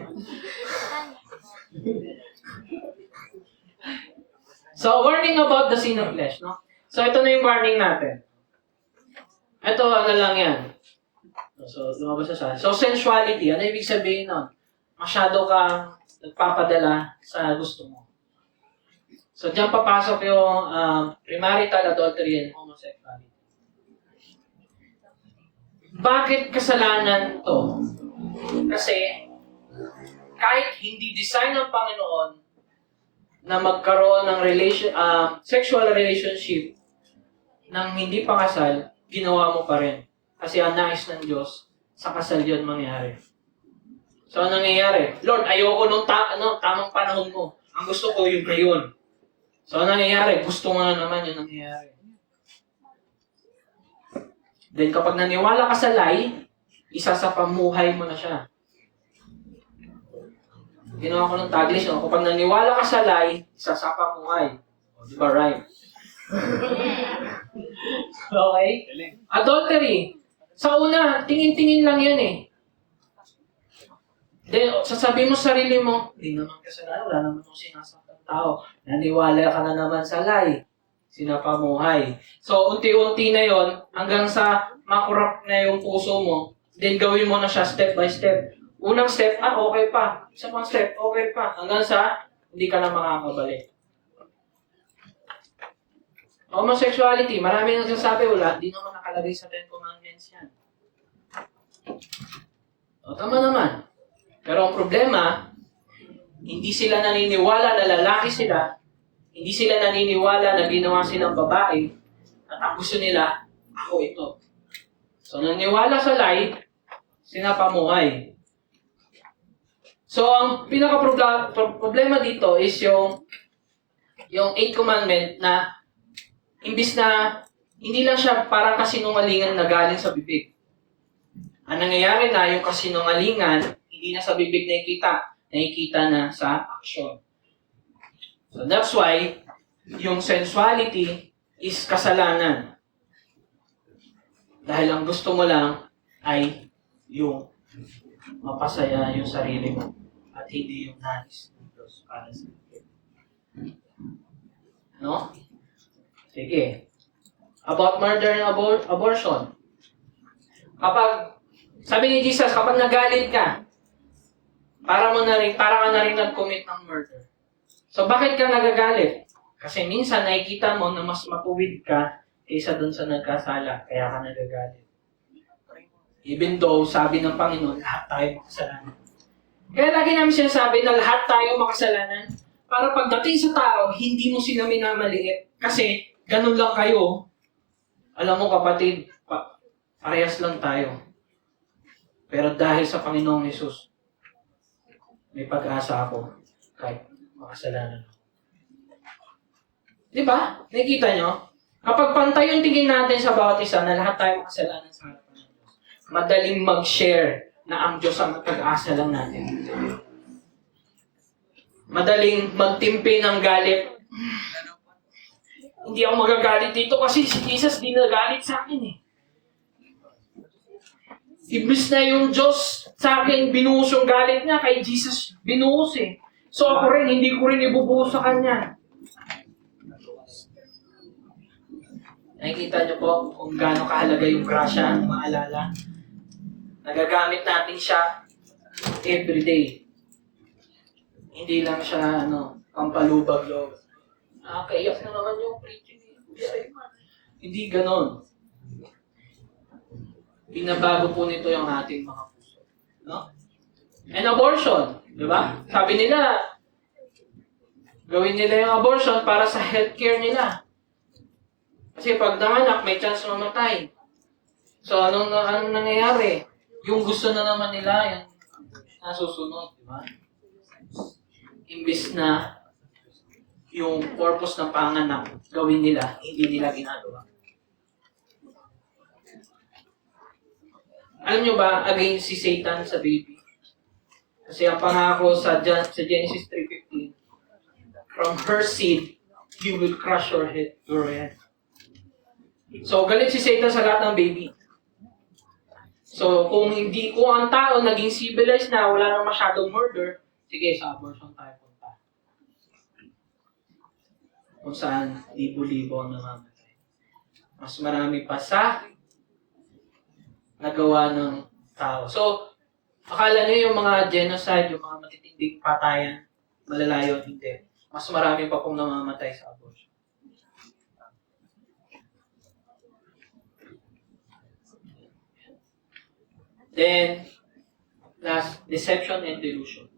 So, warning about the sin of flesh, no? So, ito na yung warning natin. Ito, lang yan. So, lumabas na siya. So, sensuality. Ano ibig sabihin nun? Masyado kang nagpapadala sa gusto mo. So, diyan papasok yung premarital adultery and homosexuality. Bakit kasalanan to? Kasi, kahit hindi design ng Panginoon na magkaroon ng sexual relationship ng hindi pa kasal, ginawa mo pa rin. Kasi ang nais ng Diyos, sa kasal yun mangyari. So, anong nangyayari? Lord, ayoko nung tamang panahon mo. Ang gusto ko yung ngayon. So, anong nangyayari? Gusto mo na naman yung nangyayari. Then, kapag naniwala ka sa lie, isa sa pamuhay mo na siya. Ginawa ko ng taglish, no? Kapag naniwala ka sa lie, isa sa pamuhay. O, di ba right? Okay? Adultery. Sa una, tingin-tingin lang yan eh. Then, sasabihin mo sa sarili mo, hindi naman kasalanan, wala naman akong sinasaktan tao. Naniwala ka na naman sa lie. Sinapamuhay. So, unti-unti na yon hanggang sa makurap na yung puso mo, then gawin mo na siya step by step. Unang step, okay pa. Isa pang step, okay pa. Hanggang sa, hindi ka na makakabalik. Homosexuality, marami nang nagsasabi, wala, hindi naman nakalagay sa Ten Commandments yan. O, tama naman. Pero ang problema, hindi sila naniniwala na lalaki sila, hindi sila naniniwala na ginawa silang babae, at ang gusto nila, ako ito. So, naniniwala sa lie, sinapamuhay. So, ang pinaka-problema dito is yung 8th commandment na imbis na hindi lang siya parang kasinungalingan na galing sa bibig. Ang nangyayari na yung kasinungalingan, hindi na sa bibig nakikita na sa aksyon. So that's why, yung sensuality is kasalanan. Dahil ang gusto mo lang ay yung mapasaya yung sarili mo at hindi yung nais ng Diyos para sa iyo. No? Sige. About murder and abortion. Sabi ni Jesus, kapag nagalit ka, para ka na rin nag-commit ng murder. So, bakit ka nagagalit? Kasi minsan nakikita mo na mas matuwid ka kaysa dun sa nagkasala, kaya ka nagagalit. Even though, sabi ng Panginoon, lahat tayo makasalanan. Kaya lagi namin sinasabi na lahat tayo makasalanan para pagdating sa tao, hindi mo sila minamaliit. Kasi, ganun lang kayo. Alam mo kapatid, parehas lang tayo. Pero dahil sa Panginoong Hesus, may pag-asa ako kahit makasalanan. Di ba? Nakikita nyo? Kapag pantay yung tingin natin sa bawat isa na lahat tayo makasalanan sa harapan ng Diyos, madaling mag-share na ang Diyos ang pag-asa lang natin. Madaling magtimpi ng galit. Hindi ako magagalit dito kasi si Jesus di nagalit sa akin eh. Ibis na yung Diyos sa akin, binuhos yung galit niya, kay Jesus binuhos eh. So ako rin, hindi ko rin ibubuhos sa Kanya. Nakikita niyo po kung gaano kahalaga yung grasya, ang maalala. Nagagamit natin siya everyday. Hindi lang siya, pampalubag-loob. Kaiyak na naman yung preaching. Hindi ganon. Binabago po nito yung ating mga puso. No? And abortion, di ba? Sabi nila, gawin nila yung abortion para sa healthcare nila. Kasi pag nanganak, may chance mamatay. So, anong nangyayari? Yung gusto na naman nila, yung nasusunod, di ba? Imbis na yung purpose ng panganak, gawin nila, hindi nila ginagawa. Alam nyo ba, against si Satan sa baby? Kasi ang pangako sa Genesis 3:15, from her seed, you will crush your head. So, galit si Satan sa lahat ng baby. So, kung ang tao naging civilized na, wala nang masyadong murder, sige, sa abortion tayo punta. Kung saan, libo-libo ang namamatay. Mas marami pa sa nagawa ng tao. So, akala niyo yung mga genocide, yung mga matitinding patayan, malalayo, hindi. Mas marami pa pong namamatay sa abortion. Then, last, deception and delusion.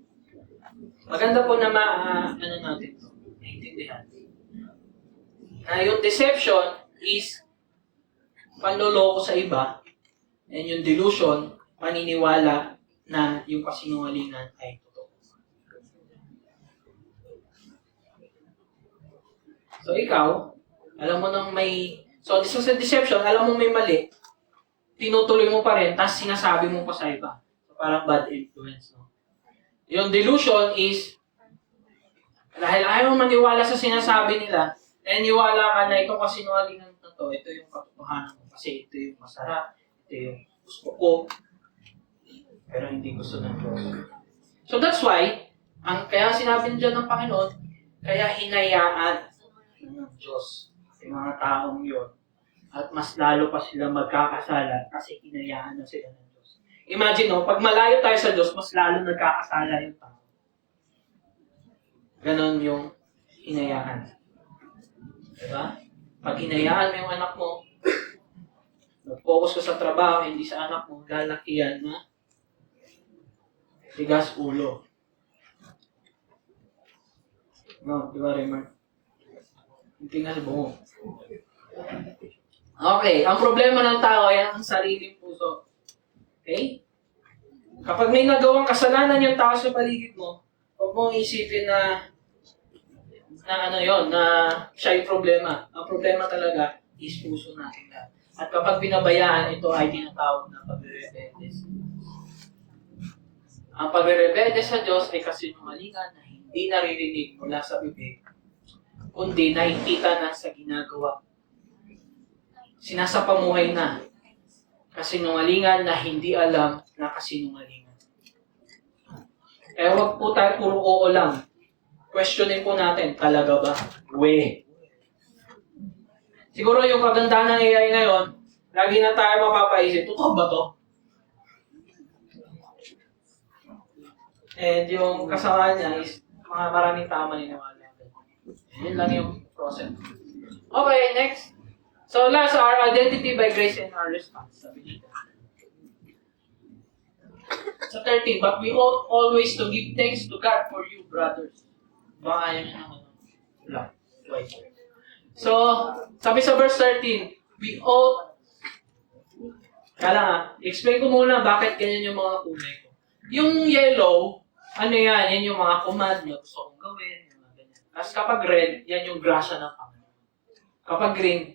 Maganda po na natin ito, naintindihan. Na yung deception is panloloko sa iba, and yung delusion, paniniwala na yung kasinungalingan ay totoo. So ikaw, alam mo nang so sa deception, alam mo may mali, tinutuloy mo pa rin, tapos sinasabi mo pa sa iba. So, parang bad influence, no? Yung delusion is, dahil ayaw maniwala sa sinasabi nila, niwala ka na ito kasi sinungalingan na to, ito yung katotohanan mo, kasi ito yung masarap, ito yung gusto ko, pero hindi gusto ng Diyos. So that's why, kaya sinabi dyan ng Panginoon, kaya hinayaan ng Diyos yung mga taong yun. At mas lalo pa sila magkakasala kasi hinayaan na sila ng Diyos. Imagine, no, pag malayo tayo sa Diyos, mas lalo nagkakasala yung tao. Ganon yung hinayaan. Diba? Pag hinayaan mo yung anak mo, mag-focus ka sa trabaho, hindi sa anak mo, lalaki yan na tigas ulo. No, di ba, Raymond? Hindi nga sa buho. Okay, ang problema ng tao ay ang sariling puso. Okay? Kapag may nagawang kasalanan yung tao sa paligid mo, huwag mong isipin na siya yung problema. Ang problema talaga is puso natin lahat. At kapag binabayaan, ito ay tinatawag na pagre-rebelde. Ang pagre-rebelde sa Diyos ay kasinungalingan na hindi naririnig mula sa bibig, kundi nakikita na sa ginagawa. Sinasapamuhay na. Kasinungalingan na hindi alam na kasinungalingan. Kaya huwag po tayo puro oo lang. Questionin po natin, talaga ba? Siguro yung kagandahan ng AI ngayon, lagi na tayo mapapaisip, totoo ba to? And yung kasama niya is maraming tama niniwala. Yun lang yung process. Okay, next. So last, our identity by grace and our responsibility. Sa 13, but we ought always to give thanks to God for you, brothers. Baka yun lang. Wait. So, sabi sa verse 13, we ought, explain ko muna bakit ganyan yung mga kulay ko. Yung yellow, yan yung mga command na gusto kong gawin, mga ganyan. Tapos kapag red, yan yung grasya ng Panginoon. Kapag green,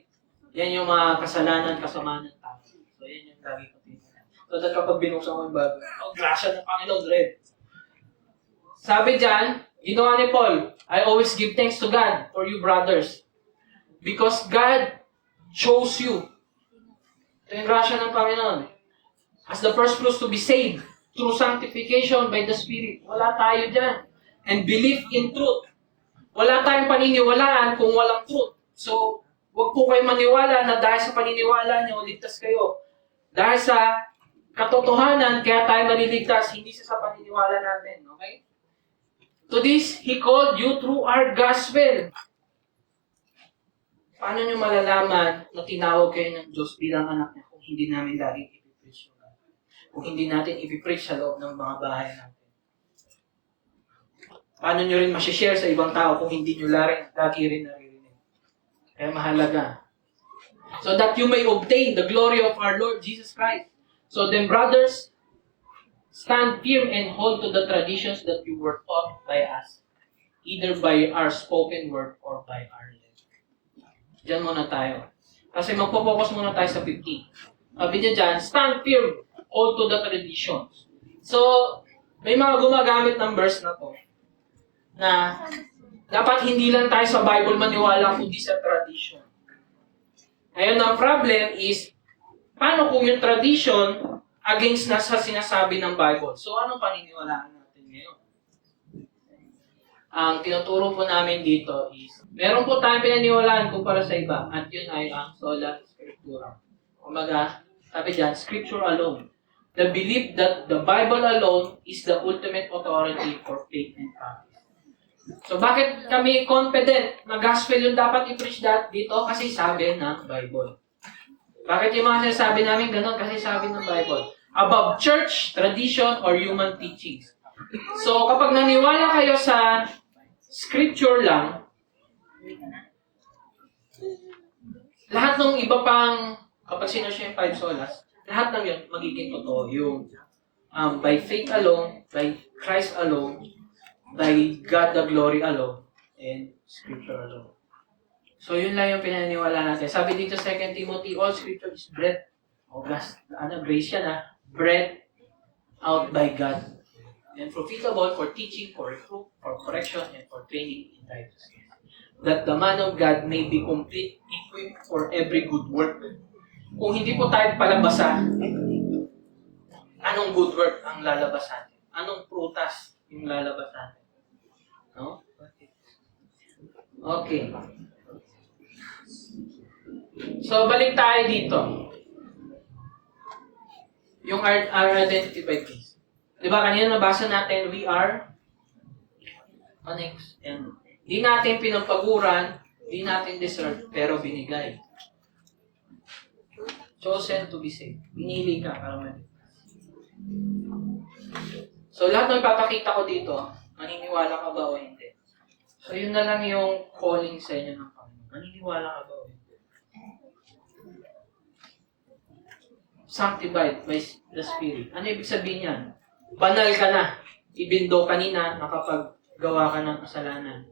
yan yung mga kasalanan, kasamaan ng tao. So, yan yung lagi ko tingnan. So, that kapag binuksan ko yung Bible, grasya ng Panginoon, red. Sabi dyan, ginawa ni Paul, I always give thanks to God for you brothers. Because God chose you. Ito yung grasya ng Panginoon. As the first fruits to be saved through sanctification by the Spirit. Wala tayo dyan. And belief in truth. Wala tayong paniniwalaan kung walang truth. So, huwag po kayo maniwala na dahil sa paniniwala niyo, ligtas kayo. Dahil sa katotohanan, kaya tayo maliligtas, hindi sa paniniwala natin. Okay? To this, He called you through our gospel. Paano nyo malalaman na tinawag kayo ng Diyos bilang anak niya kung hindi namin laging ipipreach yung God? Kung hindi natin ipipreach sa loob ng mga bahay natin? paano nyo rin masishare sa ibang tao kung hindi nyo lagi rin naririnig. Kaya mahalaga. So that you may obtain the glory of our Lord Jesus Christ. So then, brothers, stand firm and hold to the traditions that you were taught by us, either by our spoken word or by our lips. Diyan muna tayo. Kasi magpo-focus muna tayo sa 15. Sabi niya dyan, stand firm, hold to the traditions. So, may mga gumagamit ng verse na to na dapat hindi lang tayo sa Bible maniwala kundi sa tradition. Ngayon, ang problem is, paano kung yung tradition against na sa sinasabi ng Bible? So, anong paniniwalaan natin ngayon? Ang tinuturo po namin dito is, meron po tayong pinaniwalaan kumpara sa iba, at yun ay ang sola scriptura. Kumaga, sabi dyan, scripture alone. The belief that the Bible alone is the ultimate authority for faith and practice. So, bakit kami confident na gospel yung dapat i-preach dito? Kasi sabi ng Bible. Bakit yung mga sinasabi namin ganun? Kasi sabi ng Bible. Above church, tradition, or human teachings. So, kapag naniwala kayo sa scripture lang, lahat ng iba pang, kapag sinursya yung 5 solas, lahat ng yun magiging totoo. Yung by faith alone, by Christ alone, by God the glory alone, and scripture alone. So, yun lang yung pinaniwala natin. Sabi dito 2 Timothy, all scripture is breathed, grace yan breathed out by God, and profitable for teaching, for reproof, for correction, and for training in righteousness, that the man of God may be complete, equipped for every good work. Kung hindi po tayo palabasa, anong good work ang lalabas natin? Anong prutas yung lalabas natin? No? Okay. So, balik tayo dito. Yung our identity by Christ. Diba, kanina nabasa natin, we are next. And di natin pinapaguran, di natin deserve, pero binigay. Chosen to be saved. Pinili ka para maligtas. So, lahat ng ipapakita ko dito, maniniwala ka ba o hindi? So, yun na lang yung calling sa inyo ng Panginoon. Maniniwala ka ba o hindi? Sanctified by the Spirit. Ano ibig sabihin yan? Banal ka na. Even though kanina nakapaggawa ka ng kasalanan.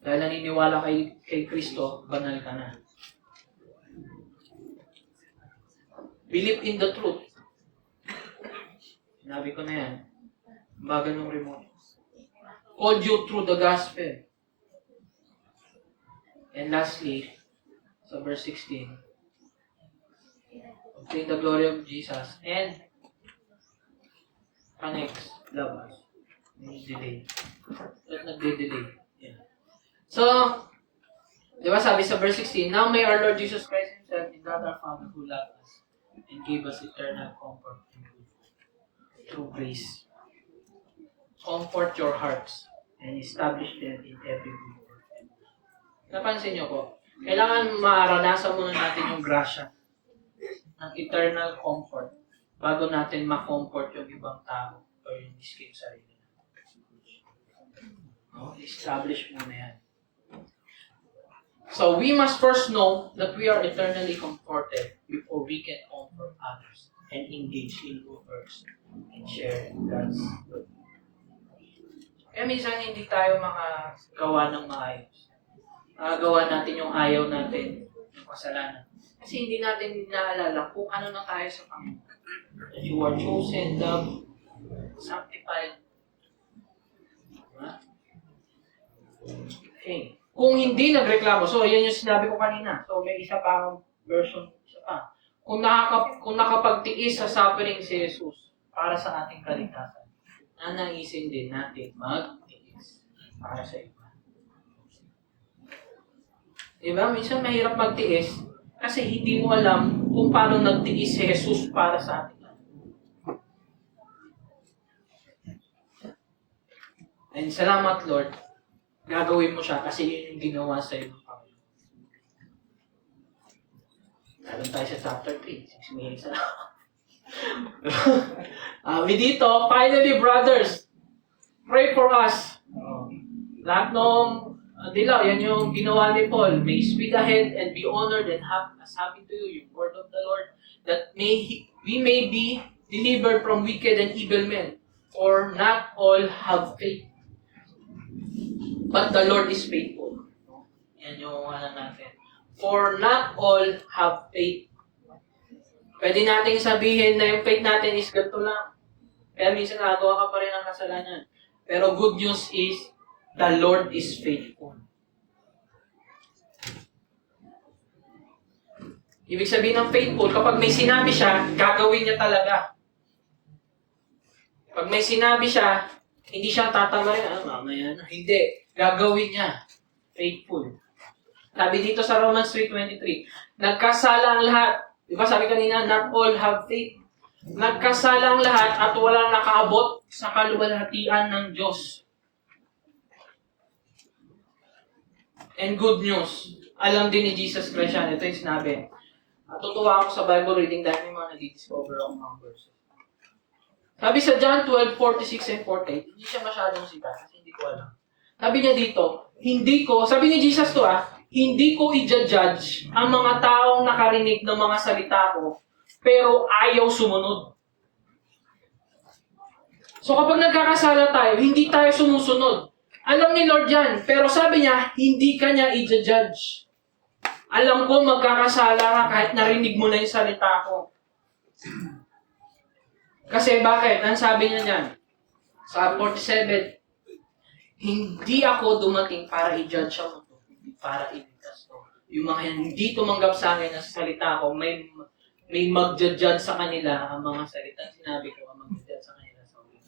Dahil naniniwala kay Kristo, banal ka na. Believe in the truth. Sinabi ko na yan. Bagal ng remote. Called you through the gospel. And lastly, sa verse 16, obtain the glory of Jesus and connects, love us. May delay. Ba't nagde-delay? Yeah. So, di ba sabi sa verse 16, now may our Lord Jesus Christ Himself and God our Father who loved us and gave us eternal comfort and good through grace. Comfort your hearts and establish them in every good work. Napansin niyo po, kailangan maranasan muna natin yung grasya ng eternal comfort bago natin ma-comfort yung ibang tao o yung miskin sarili. No? Establish muna yan. So, we must first know that we are eternally comforted before we can comfort others and engage in good works and share God's good. Kaya minsan hindi tayo makagawa ng maayos. Gawa natin yung ayaw natin, yung kasalanan. Kasi hindi natin naalala kung ano na tayo sa Panginoon. That you are chosen, loved, sanctified. Diba? Okay. Kung hindi nagreklamo, so yan yung sinabi ko kanina. So may isa pa version, isa pa. Kung nakapagtiis sa suffering si Jesus para sa ating kaligtasan, nanaisin din natin magtiis para sa iba. Diba? Minsan mahirap magtiis kasi hindi mo alam kung paano nagtiis si Jesus para sa atin. And salamat, Lord, gagawin mo siya kasi yun yung ginawa sa iyo ng Panginoon. Alam tayo sa chapter 3, 6 minutes na lang. Dito, finally, brothers, pray for us. Lahat ng dilaw, yan yung ginawa ni Paul. May speed ahead and be honored and as happy to you, yung word of the Lord, that we may be delivered from wicked and evil men. For not all have faith, but the Lord is faithful. Yan yung natin. For not all have faith. Pwede nating sabihin na yung faith natin is ganito lang. Kaya minsan nagawa ka pa rin ng kasalanan. Pero good news is, the Lord is faithful. Ibig sabihin ng faithful, kapag may sinabi siya, gagawin niya talaga. Pag may sinabi siya, hindi siya tatamarin, mamaya na. Hindi. Gagawin niya. Faithful. Sabi dito sa Romans 3:23, nagkasala ang lahat. Diba sabi kanina, not all have faith. Nagkasala ang lahat at walang nakaabot sa kaluwalhatian ng Diyos. And good news, alam din ni Jesus Christ yan. Ito yung sinabi. Natutuwa ako sa Bible reading dahil may mga nadi-discover ako mga verses. Sabi sa John 12:46 and 48, hindi siya masyadong sikat kasi hindi ko alam. Sabi niya dito, sabi ni Jesus to hindi ko i-judge ang mga taong nakarinig ng mga salita ko, pero ayaw sumunod. So kapag nagkakasala tayo, hindi tayo sumusunod. Alam ni Lord yan, pero sabi niya, hindi ka niya i-judge. Alam ko magkakasala ka kahit narinig mo na yung salita ko. Kasi bakit? Ang sabi niya niyan, sa 47, hindi ako dumating para i-judge ang mundo, para i-ligtas to. Yung mga hindi tumanggap sa akin na salita ko, may mag-judge sa kanila ang mga salita. Sinabi ko, ang mag-judge sa kanila sa ulit.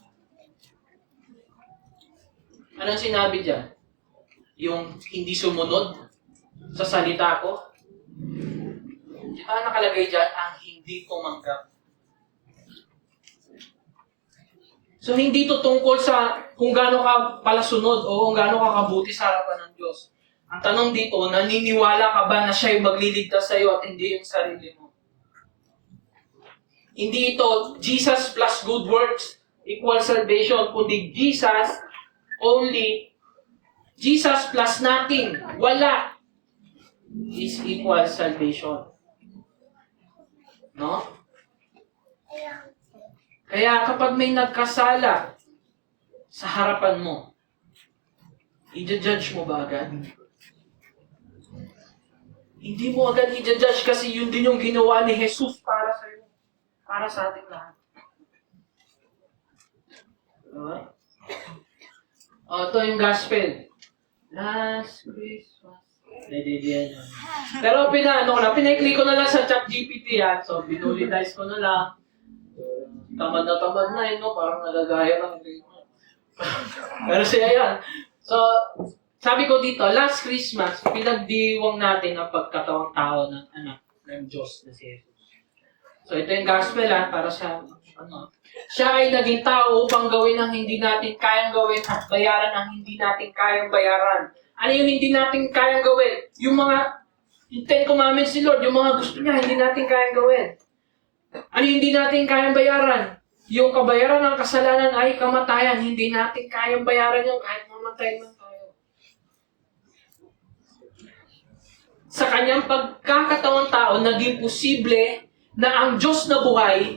Anong sinabi dyan? Yung hindi sumunod sa salita ko? Di ba nakalagay dyan, ang hindi tumanggap? So, hindi to tungkol sa kung gaano ka palasunod o kung gaano ka kabuti sa harapan ng Diyos. Ang tanong dito, naniniwala ka ba na siya yung magliligtas sa iyo at hindi yung sarili mo? Hindi ito Jesus plus good works equals salvation, kundi Jesus plus nothing, wala, is equal salvation. No? Kaya kapag may nagkasala sa harapan mo, i-judge mo ba agad? Hindi mo agad i-judge kasi yun din yung ginawa ni Jesus para sa iyo, para sa ating lahat. Diba? Ito yung gospel. Last Christmas. Naididiyan yun. Pero pinay-click ko na lang sa ChatGPT yan. So, binulitize ko na lang. Tamad na no? Parang nagagaya lang. Pero siya yan. So, sabi ko dito, last Christmas, pinagdiwang natin ang pagkatawang tao ng anak ng Diyos na si Jesus. So, ito yung gospel para sa, siya ay naging tao upang gawin ang hindi natin kayang gawin at bayaran ang hindi natin kayang bayaran. Ano yung hindi natin kayang gawin? Yung 10 commandments ni Lord, yung mga gusto niya, hindi natin kayang gawin. Ano yung hindi natin kayang bayaran? Yung kabayaran ng kasalanan ay kamatayan. Hindi natin kayang bayaran yung kahit mamatay man tayo. Sa kanyang pagkakatawang tao, naging posible na ang Diyos na buhay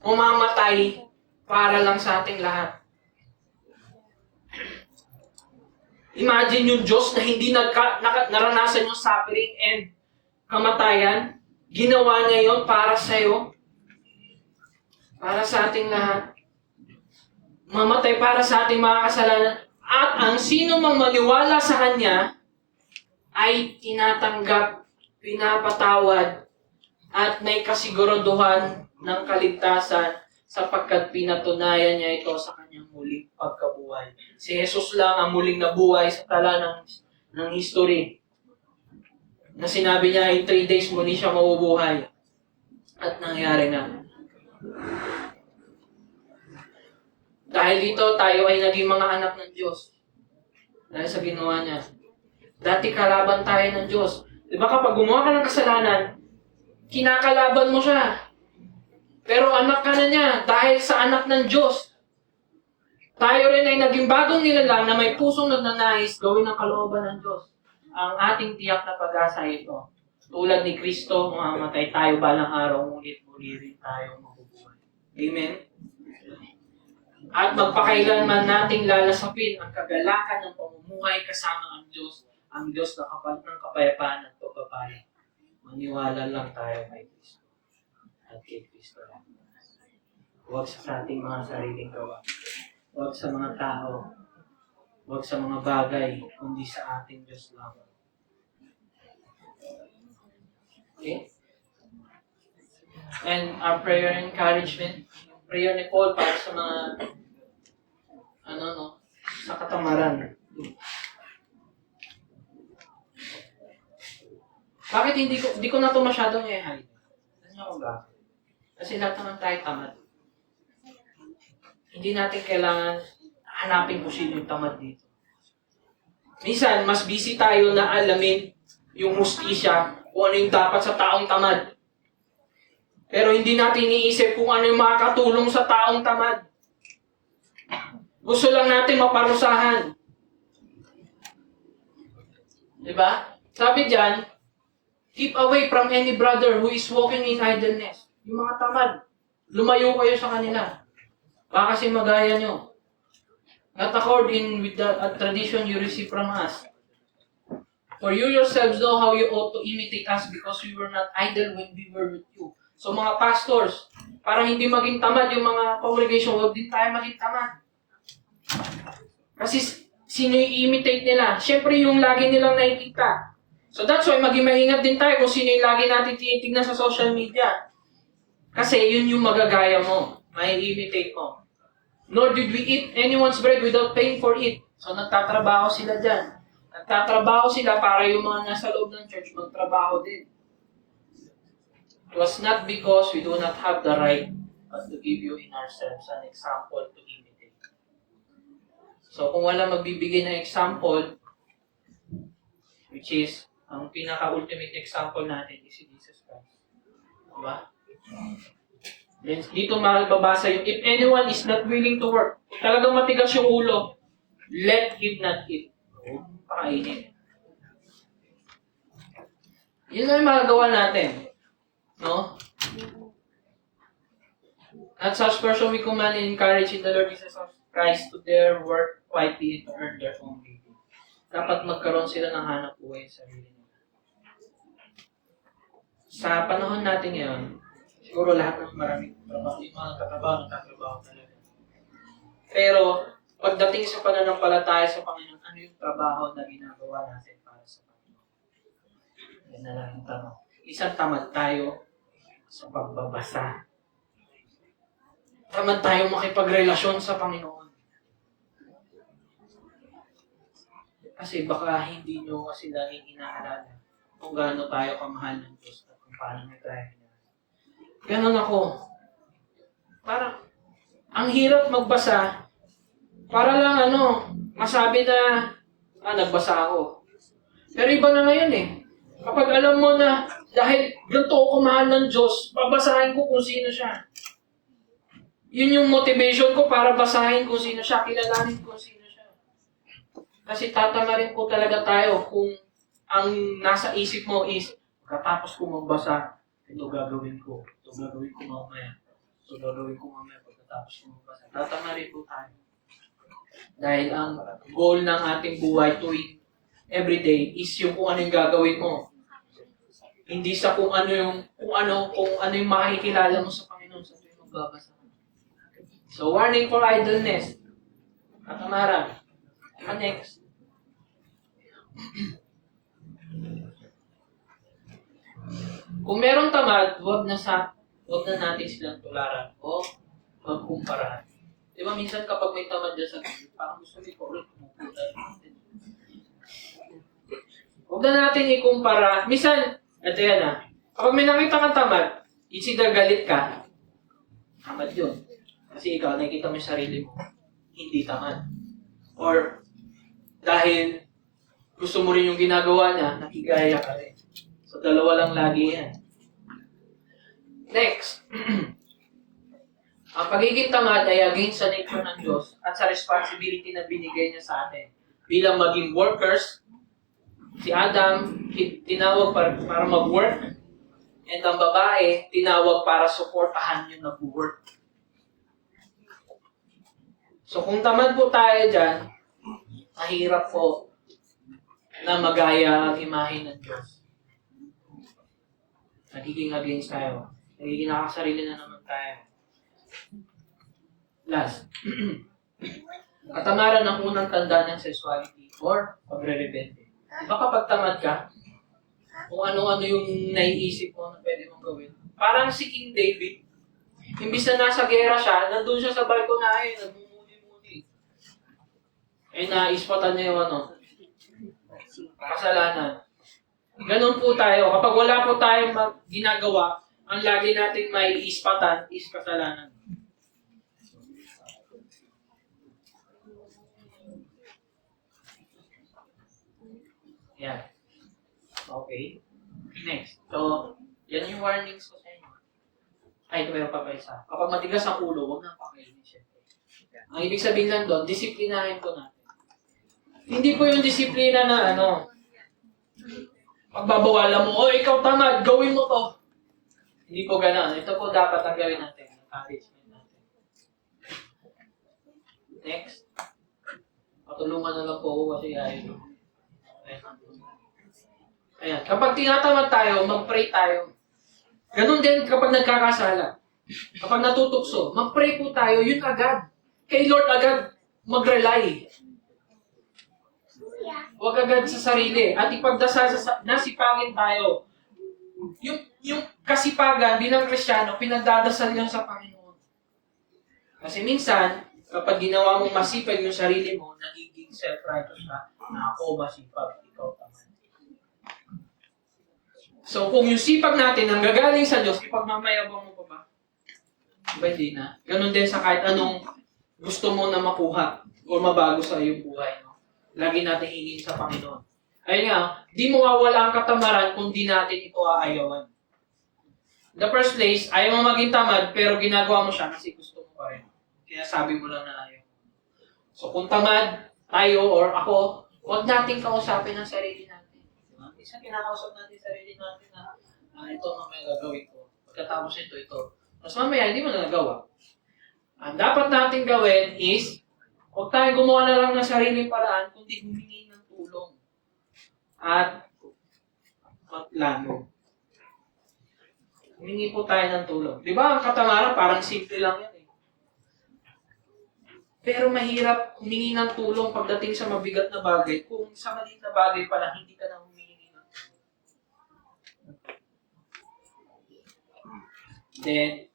umamatay para lang sa ating lahat. Imagine yung Diyos na hindi naranasan yung suffering and kamatayan. Ginawa niya yon para sa iyo. Para sa ating lahat. Mamatay para sa ating mga kasalanan. At ang sino mang maniwala sa Kanya ay tinatanggap, pinapatawad, at may kasiguraduhan ng kaligtasan sapagkat pinatunayan niya ito sa Kanyang muling pagkabuhay. Si Jesus lang ang muling nabuhay sa tala ng history. Na sinabi niya, in 3 days muli siya mabubuhay. At nangyari na. Dahil dito, tayo ay naging mga anak ng Diyos. Dahil sa ginawa niya. Dati kalaban tayo ng Diyos. Di ba kapag gumawa ka ng kasalanan, kinakalaban mo siya. Pero anak ka na niya dahil sa anak ng Diyos. tayo rin ay naging bagong nilalang na may pusong nagnanais gawin ang kalooban ng Diyos. Ang ating tiyak na pag-asa ito. Tulad ni Kristo, mamamatay tayo balang araw, ngunit muli rin tayo mabubuhay. Amen? At magpakailanman nating lalasapin ang kagalakan ng pamumuhay kasama ang Diyos na ng kapayapaan at pagpapala. Maniwala lang tayo kay Kristo. At kay Kristo lang. Huwag sa ating mga sariling gawa. Huwag sa mga tao. Huwag sa mga bagay, kundi sa ating Diyos lamang. Okay? And our prayer encouragement, prayer ni Paul para sa mga sa katamaran. Bakit hindi ko na ito masyadong i-hide? Alam niyo kung bakit? Kasi lahat naman tayo tamad. Hindi natin kailangan hanapin kung sino yung tamad dito. Minsan, mas busy tayo na alamin yung hustisya kung ano yung dapat sa taong tamad. Pero hindi natin iniisip kung ano yung makakatulong sa taong tamad. Gusto lang natin maparusahan. Diba? Sabi dyan, keep away from any brother who is walking in idleness. Yung mga tamad, lumayo kayo sa kanila. Baka kasi magaya nyo. Not according with the tradition you receive from us. For you yourselves know how you ought to imitate us because we were not idle when we were with you. So mga pastors, para hindi maging tamad yung mga congregation, huwag din tayo maging tamad. Kasi sino yung imitate nila? Siyempre yung lagi nilang nakikita. So that's why maging maingat din tayo kung sino yung lagi natin tinitignan sa social media. Kasi yun yung magagaya mo. May imitate mo. Nor did we eat anyone's bread without paying for it. So nagtatrabaho sila dyan. Nagtatrabaho sila para yung mga nasa loob ng church magtrabaho din. It was not because we do not have the right, but to give you in ourselves an example to imitate. So kung wala magbibigay ng example, which is, ang pinaka-ultimate example natin is si Jesus Christ. Diba? Then, dito mababasa yung, if anyone is not willing to work, kung talagang matigas yung ulo, let him not eat. Pakainin. Yun lang yung magagawa natin. No? At such person we command and encourage in the Lord Jesus Christ to their work quietly to earn their own living. Dapat magkaroon sila ng hanap buhay sa sarili nila. Sa panahon natin ngayon, siguro lahat ng maraming trabaho, yung mga nagtatrabaho talaga. Pero, pagdating sa pananampalataya sa Panginoon, ano yung trabaho na ginagawa natin para sa Panginoon? Yan na lang yung tanong. Isang tamad tayo sa pagbabasa. Tamad tayo makipagrelasyon sa Panginoon. Kasi baka hindi nyo kasi laging inaalala kung gaano tayo kamahal ng Diyos at kung paano niya tayo hinahal. Ganon ako. Parang, ang hirap magbasa para lang masabi na, nagbasa ako. Pero iba na ngayon eh. Kapag alam mo na, dahil ganito ako mahal ng Diyos, babasahin ko kung sino siya. Yun yung motivation ko para basahin kung sino siya, kilalanin kung sino siya. Kasi tatama rin po talaga tayo kung ang nasa isip mo is, katapos ko magbasa, ito gagawin ko. Ito gagawin ko mamaya. Ito gagawin ko mamaya pagkatapos ko magbasa. Tatama rin po tayo. Dahil ang goal ng ating buhay tuwing everyday is yung kung ano yung gagawin mo. Hindi sa kung ano yung makikilala mo sa Panginoon sa tuwing magbabasa. So, warning for idleness. Katamaran. Next. Kung merong tamad, wag na natin silang tularan o magkumparahan. Di ba minsan kapag may tamad dyan sa video, parang gusto nito ulit kumukulan natin. Huwag na natin ikumpara. Minsan, ito yan kapag may nakita kang tamad, it's either galit ka, tamad yun. Kasi ikaw, nakikita mo yung sarili mo, hindi tamad. Or, dahil gusto mo rin yung ginagawa niya, nakigaya ka rin. So, dalawa lang lagi yan. Next. Ang pagiging tamad ay against sa nature ng Diyos at sa responsibility na binigay niya sa atin. Bilang maging workers, si Adam tinawag para mag-work, and ang babae tinawag para suportahan yung nag-work. So kung tamad po tayo dyan, mahirap po na magaya ang imahe ng Diyos. Nagiging against tayo. Nagiging nakasarili na naman tayo. Last. Katamaran ng unang tanda ng sexuality or pagre-rebelde. Diba kapag tamad ka, kung ano-ano yung naiisip mo na pwede mong gawin. Parang si King David, imbis na nasa gera siya, nandun siya sa balkonahe, nagmumuni-muni. Eh, naispatan niya yung kasalanan. Ganun po tayo. Kapag wala po tayong ginagawa, ang lagi natin may ispatan is kasalanan. Yan. Okay. Next. So, yan yung warnings ko sa inyo. Ay, ito meron pa pa isa. Kapag matigas ang ulo, huwag nang pakainin siya. Ang ibig sabihin lang doon, disiplinahin ko natin. Hindi po yung disiplina na pagbabawalan mo, ikaw tamad, gawin mo to. Hindi po gano'n. Ito po dapat ang gawin natin. Encouragement natin. Next. Patulungan na lang po ako kasi ayaw. Ayan. Kapag tinatamad tayo, mag-pray tayo. Ganun din kapag nagkakasala. Kapag natutukso, mag-pray po tayo, yun agad. Kay Lord agad mag-rely. Huwag agad sa sarili. At ipagdasal nasipagin tayo. Yung kasipagan bilang Kristiyano, pinagdadasal yan sa Panginoon. Kasi minsan, kapag ginawa mong masipag yung sarili mo, nagiging self-righteous ka, na ako masipag, ikaw tamad. So, kung yung sipag natin ang gagaling sa Diyos, ipagmamayabang mo pa ba? Diba hindi na? Ganon din sa kahit anong gusto mo na makuha o mabago sa iyong buhay. No? Lagi natin hingin sa Panginoon. Ayun nga, di mawawala ang katamaran kung di natin ito aayawan. In the first place, ayaw mo maging tamad, pero ginagawa mo siya kasi gusto mo pa rin. Kaya sabi mo lang na ayaw. So, kung tamad tayo or ako, huwag nating kausapin ang sarili natin. Minsan kinakausap natin sarili natin na ito mamaya gagawin ko. Pagkatapos ito. Tapos mamaya hindi mo na nagawa. Ang dapat natin gawin is huwag tayo gumawa na lang ng sariling paraan kundi humingi ng tulong. At magplano. Humingi po tayo ng tulong. Di ba ang katamaran parang simple lang yan eh. Pero mahirap humingi ng tulong pagdating sa mabigat na bagay kung sa maliit na bagay pala hindi ka na humingi. Then,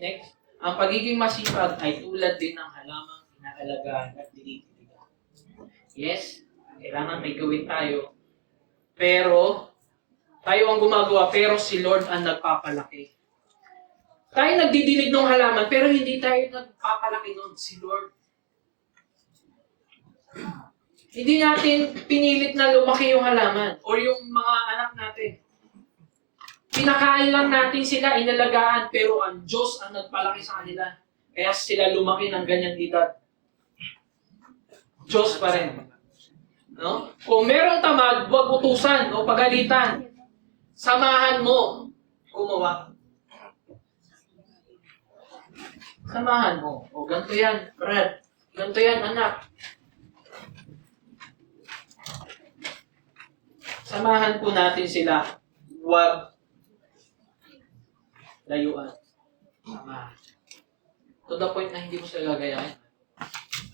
next, ang pagiging masipag ay tulad din ng halamang inaalagaan at dinidiligan. Yes, kailangan may gawin tayo. Pero, tayo ang gumagawa, pero si Lord ang nagpapalaki. Tayo nagdidilig ng halaman, pero hindi tayo nagpapalaki nun, si Lord. Hindi natin pinilit na lumaki yung halaman or yung mga anak natin. Pinakain lang natin sila, inalagaan, pero ang Diyos ang nagpalaki sa kanila. Kaya sila lumaki ng ganyang edad. Diyos pa rin. No? Kung merong tamad, huwag utusan o pagalitan. Samahan mo gumawa. Samahan mo. O ganito yan, Brad. Ganito yan, anak. Samahan po natin sila. Huwag layuan. Samahan. To the point na hindi mo sila gagayahin.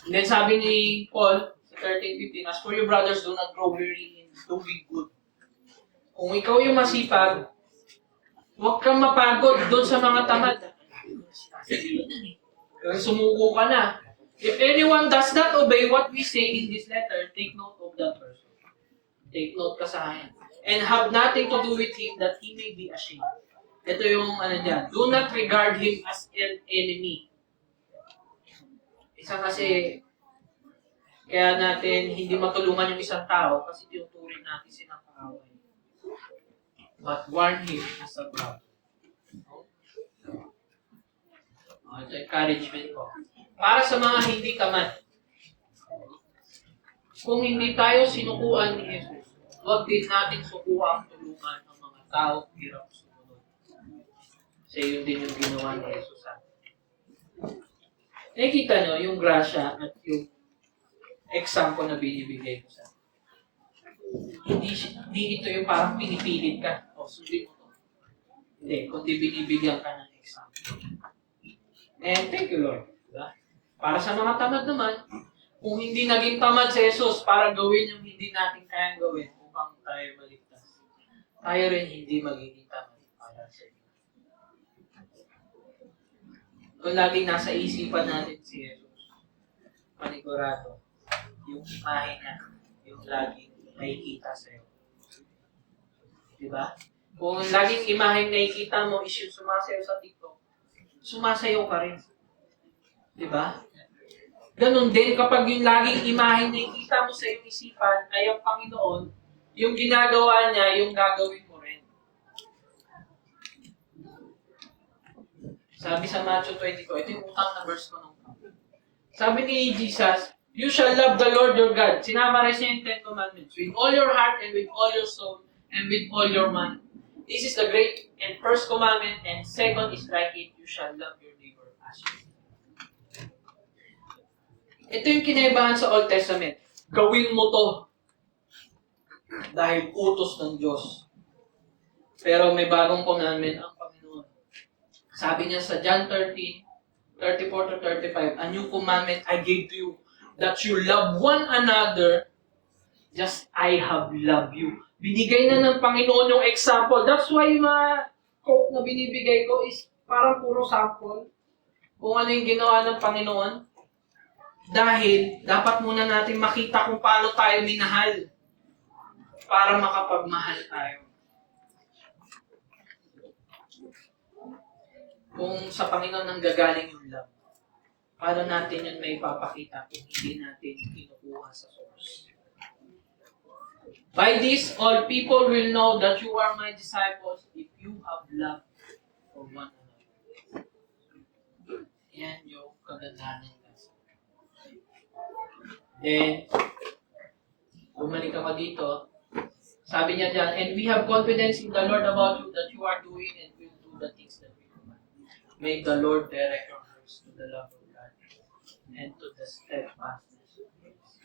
And then sabi ni Paul, sa 13:15, as for your brothers, do not grow weary in doing good. Kung ikaw yung masipag, huwag kang mapagod doon sa mga tamad. Kasi sumuko ka na. If anyone does not obey what we say in this letter, take note of that person. Take note ka sa akin. And have nothing to do with him that he may be ashamed. Ito yung dyan. Do not regard him as an enemy. Isa kasi, kaya natin hindi matulungan yung isang tao kasi tinuturing natin silang kaaway. But warn him as a brother. Ito encouragement ko. Para sa mga hindi tamad, kung hindi tayo sinukuan ni Jesus, huwag din natin sukuan tulungan ng mga tao hirap sumunod. Kasi yun din yung ginawa ni Jesus sa atin. Nakikita nyo yung grasya at yung example na binibigay ko sa atin. Hindi ito yung parang pinipilit ka. O, sundin mo to. Hindi, kundi binibigyan ka ng example. And thank you, Lord. Diba? Para sa mga tamad naman, kung hindi naging tamad si Jesus para gawin yung hindi natin kayang gawin upang tayo maligtas, tayo rin hindi magiging tamad para sa iyo. Kung laging nasa isipan natin si Jesus, panigurado, yung imahe niya, yung laging nakikita sa iyo. Diba? Kung laging imaheng nakikita mo is yung sumasayaw sa TikTok, sumasayaw ka rin. Diba? Ganon din kapag yung laging imaheng nakikita mo sa iyong isipan ay ang Panginoon, yung ginagawa niya, yung gagawin mo rin. Sabi sa Matthew 24, ito yung utang na verse ko nung sabi ni Jesus, you shall love the Lord your God. Sinamarize niya yung 10 Commandments. With all your heart and with all your soul and with all your mind. This is the great and first commandment, and second is like it, you shall love your neighbor as yourself. Ito yung kinaibahan sa Old Testament. Gawin mo to dahil utos ng Diyos. Pero may bagong commandment ang Panginoon. Sabi niya sa John 13:34-35, a new commandment I gave to you, that you love one another just I have loved you. Binigay na ng Panginoon yung example. That's why yung mga quote na binibigay ko is parang puro sample. Kung ano yung ginawa ng Panginoon. Dahil dapat muna natin makita kung paano tayo minahal para makapagmahal tayo. Kung sa Panginoon nang gagaling yung love, paano natin yun may papakita kung hindi natin kinukuha sa source? By this, all people will know that you are my disciples if you have love for one another. Yan yung kagandahan ng gospel. Then, bumalik ako dito. Sabi niya dyan, and we have confidence in the Lord about you that you are doing and will do the things that we command. May the Lord direct your hearts to the love of God and to the steadfastness of grace.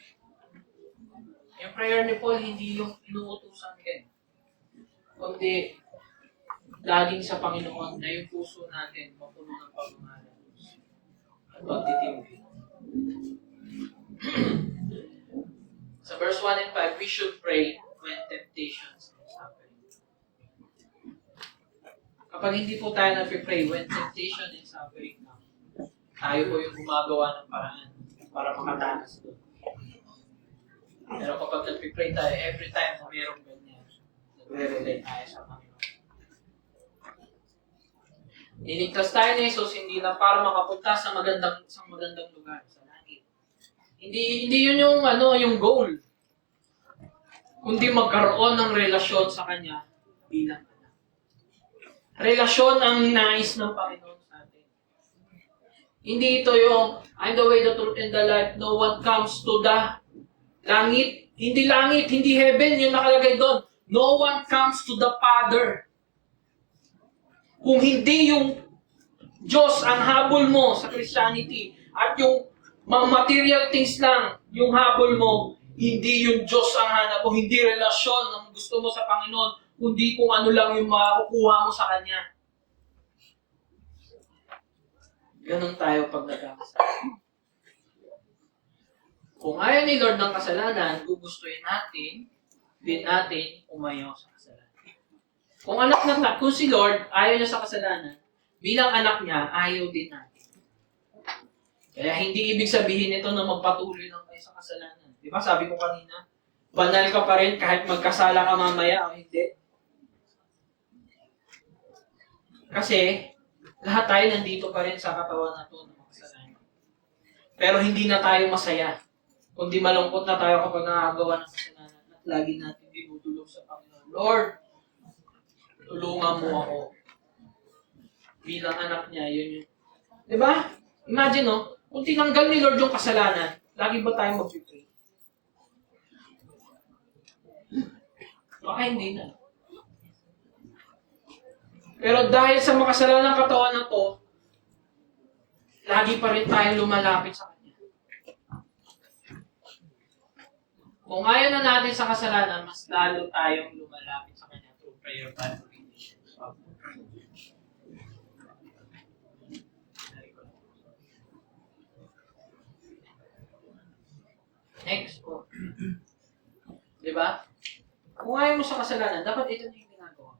Yung prayer ni Paul, hindi yung inuutusan din. Kundi, laging sa Panginoon na yung puso natin mapuno ng pagmamahal at pagtitibig. Sa verse 1 and 5, we should pray when temptations and suffering. Kapag hindi po tayo nag-pray when temptation and suffering na, tayo po yung gumagawa ng paraan para makatakas doon. Pero kapag nag-pray tayo, every time na mayroong ganyan, nagre-relate tayo sa Panginoon. Niligtas tayo ni Jesus hindi na para makapunta sa magandang lugar, sa langit. Hindi yun yung goal. Kundi magkaroon ng relasyon sa Kanya bilang anak. Relasyon ang nais ng Panginoon sa atin. Hindi ito yung, I'm the way, the truth, and the life. No one comes to the langit. Hindi langit, hindi heaven, yung nakalagay doon. No one comes to the Father. Kung hindi yung Diyos ang habol mo sa Christianity at yung mga material things lang yung habol mo, hindi yung Diyos ang hanap mo, hindi relasyon ang gusto mo sa Panginoon, kundi kung ano lang yung makukuha mo sa Kanya. Ganon tayo pag nagkakasala. Kung ayaw ni Lord ng kasalanan, gugustuhin din natin umayaw sa kasalanan. Kung si Lord ayaw niya sa kasalanan, bilang anak niya, ayaw din natin. Kaya hindi ibig sabihin nito na magpatuloy lang kayo sa kasalanan. Di ba sabi ko kanina, banal ka pa rin kahit magkasala ka mamaya o hindi. Kasi lahat tayo nandito pa rin sa katawan na ito ng kasalanan. Pero hindi na tayo masaya. Kundi malungkot na tayo kapag nakagawa ng kasalanan at lagi natin dinudulog sa Panginoon. Lord, tulungan mo ako. Bilang anak niya, yun yung Di ba? Imagine, no? Kung tinanggal ni Lord yung kasalanan, lagi ba tayo mag-pray? Baka hindi na. Pero dahil sa makasalanan ng katawan na to, lagi pa rin tayo lumalapit sa Kanya. Kung ayaw na natin sa kasalanan, mas lalo tayong lumalapit sa Kanya through prayer, Bible reading. Next po. Diba? Kung ayaw mo sa kasalanan, dapat ito na yung ginagawa.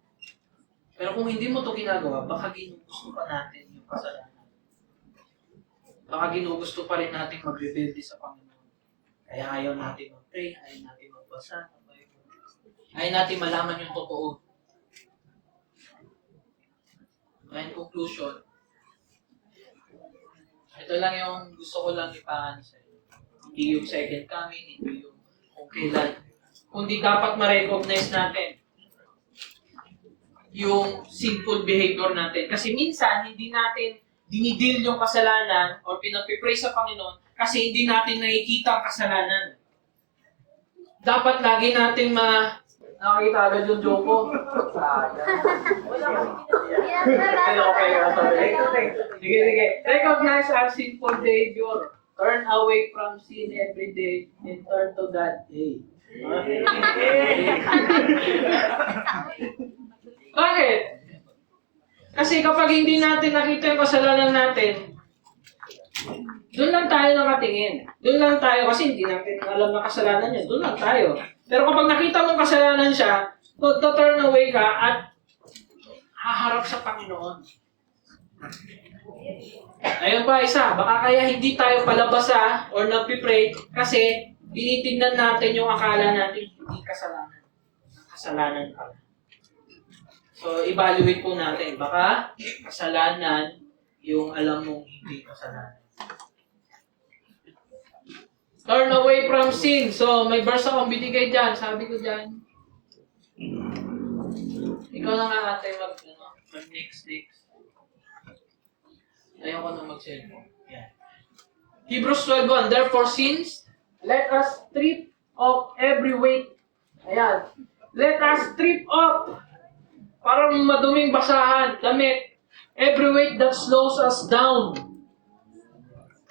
Pero kung hindi mo ito ginagawa, baka ginugusto pa natin yung kasalanan. Baka ginugusto pa rin natin mag-rebelde sa Panginoon. Kaya ayaw natin mag-pray, ayaw natin magbasa, ayaw natin malaman yung totoo. And conclusion, ito lang yung gusto ko lang ipahan sa inyo. Hindi yung second coming, hindi yung kung kailan. Kundi dapat ma-recognize natin yung sinful behavior natin. Kasi minsan, hindi natin dinidil yung kasalanan or pinagpipray sa Panginoon kasi hindi natin nakikita ang kasalanan. Dapat lagi natin nakakita agad yung joke ko. Sige. Recognize our sinful behavior. Turn away from sin every day and turn to God. Bakit? Kasi kapag hindi natin nakita yung kasalanan natin, doon lang tayo nakatingin. Doon lang tayo kasi hindi natin alam na kasalanan niya. Doon lang tayo. Pero kapag nakita mong kasalanan siya, turn away ka at haharap sa Panginoon. Ayun pa, isa. Baka kaya hindi tayo palabasa or nagpipray kasi tinitingnan natin yung akala natin hindi kasalanan. Kasalanan pala. So, evaluate po natin. Baka kasalanan yung alam mong hindi kasalanan. Turn away from sin. So, may verse akong binigay dyan. Sabi ko dyan. Ikaw na nga ate mag-next. Ayoko na mag-cellphone. Yeah. Hebrews 12:1. Therefore, since let us strip off every weight. Ayan. Let us strip off. Parang maduming basahan, damit. Every weight that slows us down.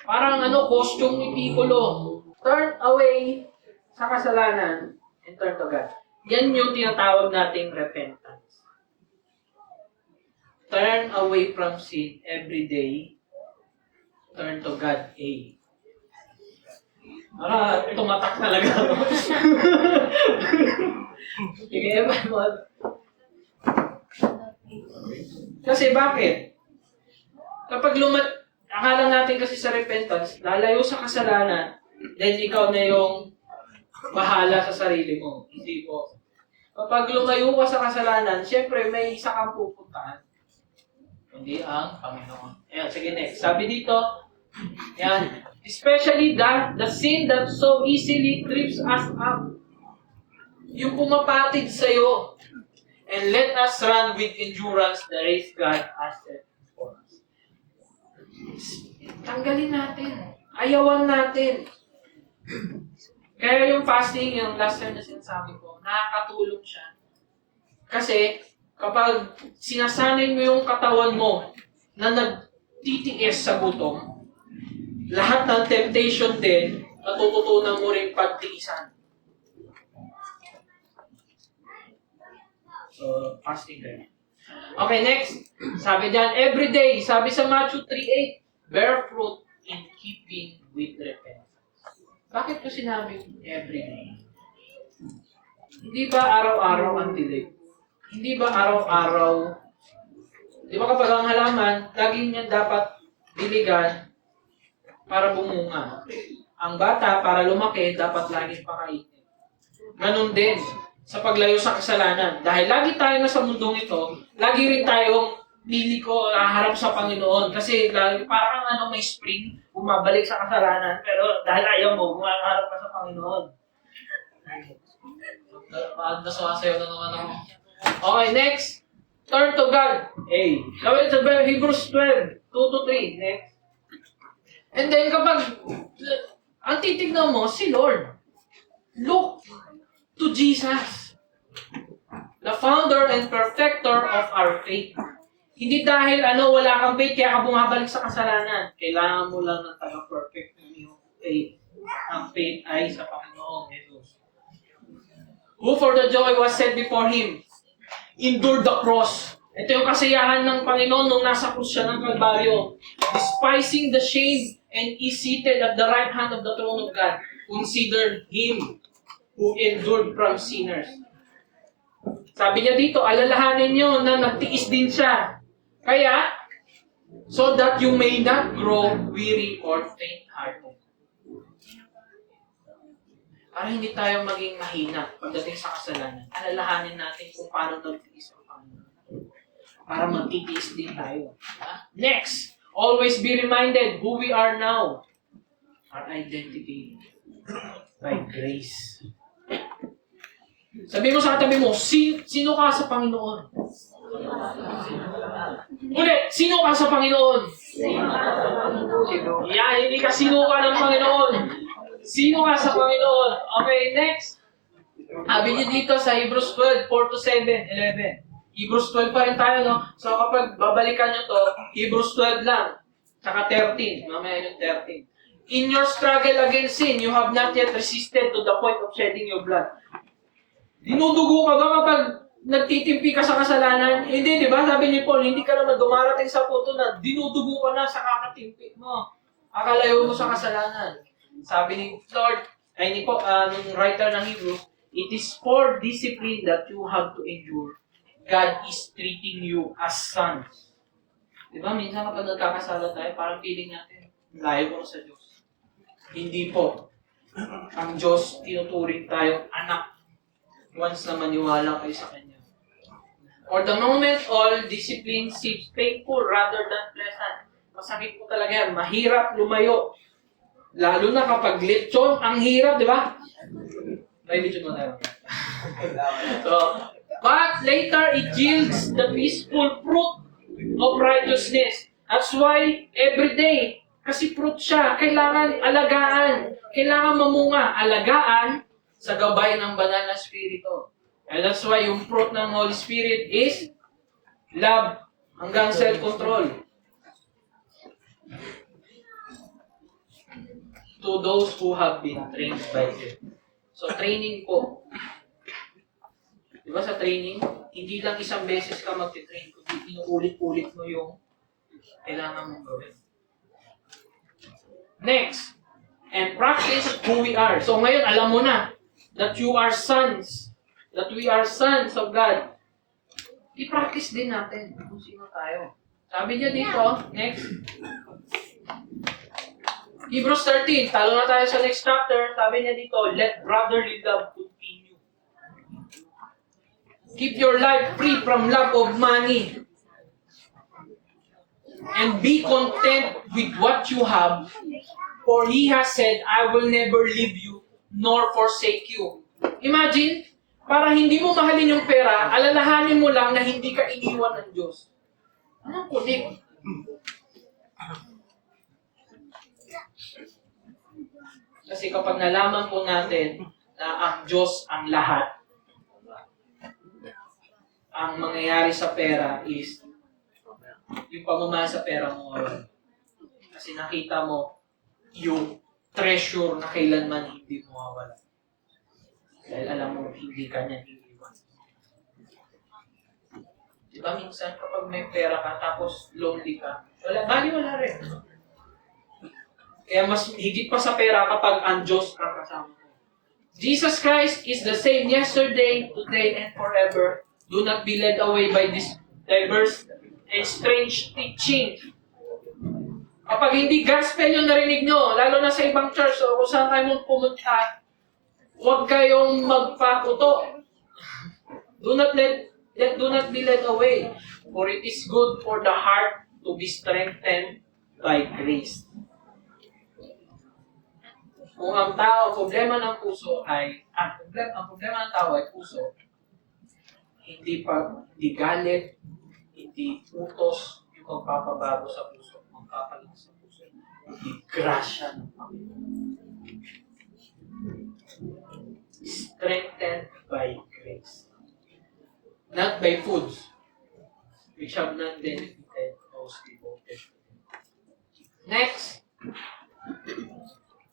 Parang costume ni Piccolo. Turn away sa kasalanan and turn to God. Yan yung tinatawag nating repentance. Turn away from sin every day. Turn to God. Tumatak talaga. Sige, Bible. Kasi bakit? Kapag akala natin kasi sa repentance, lalayo sa kasalanan, then ikaw na yung bahala sa sarili mo. Hindi po. Kapag lumayo ka sa kasalanan, syempre may isa kang pupuntahan. Hindi ang Panginoon. Ayan, sige next. Sabi dito, yan, especially the sin that so easily trips us up. Yung pumapatid sa'yo. And let us run with endurance the race God has set for us. Tanggalin natin. Ayawan natin. Kaya yung fasting, yung last time na sinasabi ko, nakakatulong siya. Kasi kapag sinasanay mo yung katawan mo na nagtitiis sa gutom, lahat ng temptation din, natututunan mo rin pagtiisan. So, fasting din. Okay, next. Sabi dyan, every day. Sabi sa Matthew 3:8, bear fruit in keeping with repentance. Bakit ko sinabi every day? Hindi ba araw-araw ang dilig? Hindi ba araw-araw? Di ba kapag ang halaman, laging niya dapat diligan para bumunga. Ang bata, para lumaki, dapat laging pakainin. Ganon din sa paglayo sa kasalanan. Dahil lagi tayo nasa mundong ito, lagi rin tayong liliko, haharap sa Panginoon. Kasi lagi, parang may spring, bumabalik sa kasalanan, pero dahil ayaw mo, humaharap ka sa Panginoon. Nasasayaw na naman ako. Okay, next. Turn to God. Gawin sa Hebrews 12. 2 to 3. Next. And then kapag ang titignan mo, si Lord. Look to Jesus. The founder and perfecter of our faith. Hindi dahil wala kang faith, kaya ka bumabalik sa kasalanan. Kailangan mo lang ng taga-perfect ng iyong faith. Ang faith ay sa Panginoong Jesus. Who for the joy was set before Him, endured the cross. Ito yung kasiyahan ng Panginoon nung nasa krus siya ng Kalbaryo. Despising the shame and is seated at the right hand of the throne of God. Consider Him who endured from sinners. Sabi niya dito, alalahanin niyo na nagtiis din siya. Kaya, so that you may not grow weary or faint-hearted. Para hindi tayo maging mahina pagdating sa kasalanan, alalahanin natin kung paano nagtiis ang Panginoon. Para magtitiis din tayo. Next, always be reminded who we are now. Our identity by grace. Sabi mo sa katabi mo, sino ka sa Panginoon? Ulit, sino ka sa Panginoon? Yan, hindi ka sino ka ng Panginoon. Sino ka sa Panginoon? Okay, next. Sabi niyo dito sa Hebrews 12, 4-7, 11. Hebrews 12 pa rin tayo, no? So kapag babalikan nyo to, Hebrews 12 lang. Tsaka 13. Mamaya yung 13. In your struggle against sin, you have not yet resisted to the point of shedding your blood. Dinudugo ka ba kapag nagtitimpi ka sa kasalanan? Hindi, di ba? Sabi ni Paul, hindi ka naman dumarating sa punto na dinudugo ka na sa kakatimpi mo. Akalayo mo sa kasalanan. Sabi ni Lord, nung writer ng Hebrew, it is for discipline that you have to endure. God is treating you as sons. Di ba? Minsan kapag nagkakasala tayo, parang feeling natin, layo ko sa Diyos. Hindi po. Ang Diyos, tinuturing tayong anak once na maniwala kayo sa Kanya. For the moment, all discipline seems painful rather than pleasant. Masakit po talaga yan. Mahirap lumayo. Lalo na kapag lechon, ang hirap, di ba? May lechon mo tayo. But later, it yields the peaceful fruit of righteousness. That's why, every day, kasi fruit siya, kailangan alagaan. Kailangan mamunga. Alagaan sa gabay ng banal na Espiritu. And that's why yung fruit ng Holy Spirit is love hanggang self-control. To those who have been trained by Him. So, training po. Diba sa training, hindi lang isang beses ka magti-train, kundi inuulit-ulit mo yung kailangan mong gawin. Next, and practice who we are. So ngayon, alam mo na that you are sons, that we are sons of God. I-practice din natin kung sino tayo. Sabi niya dito, next, Hebrews 13, talo na tayo sa next chapter. Sabi niya dito, let brotherly love continue. Keep your life free from love of money. And be content with what you have. For He has said, I will never leave you, nor forsake you. Imagine, para hindi mo mahalin yung pera, alalahanin mo lang na hindi ka iniwan ng Diyos. Anong connect? Kasi kapag nalaman po natin na ang Diyos ang lahat, ang mangyayari sa pera is yung pamamahal sa pera mo. Kasi nakita mo yung treasure na kailanman hindi mawawala. Dahil alam mo, hindi ka niya iiwan. Diba minsan kapag may pera ka tapos lonely ka, wala rin. Kaya mas higit pa sa pera kapag ang Diyos ang kasama mo. Jesus Christ is the same yesterday, today, and forever. Do not be led away by this diverse and strange teaching. Kapag hindi gospel yung narinig nyo, lalo na sa ibang church o kung saan kayo pumunta, huwag kayong magpakuto. Do not be led away, for it is good for the heart to be strengthened by grace. Kung ang problema ng puso ay, ang problema ng tao ay puso, hindi galit, hindi utos yung magpapabago sa puso. grasya ng Panginoon. Strengthened by grace. Not by foods, which have not benefited those devoted. Next.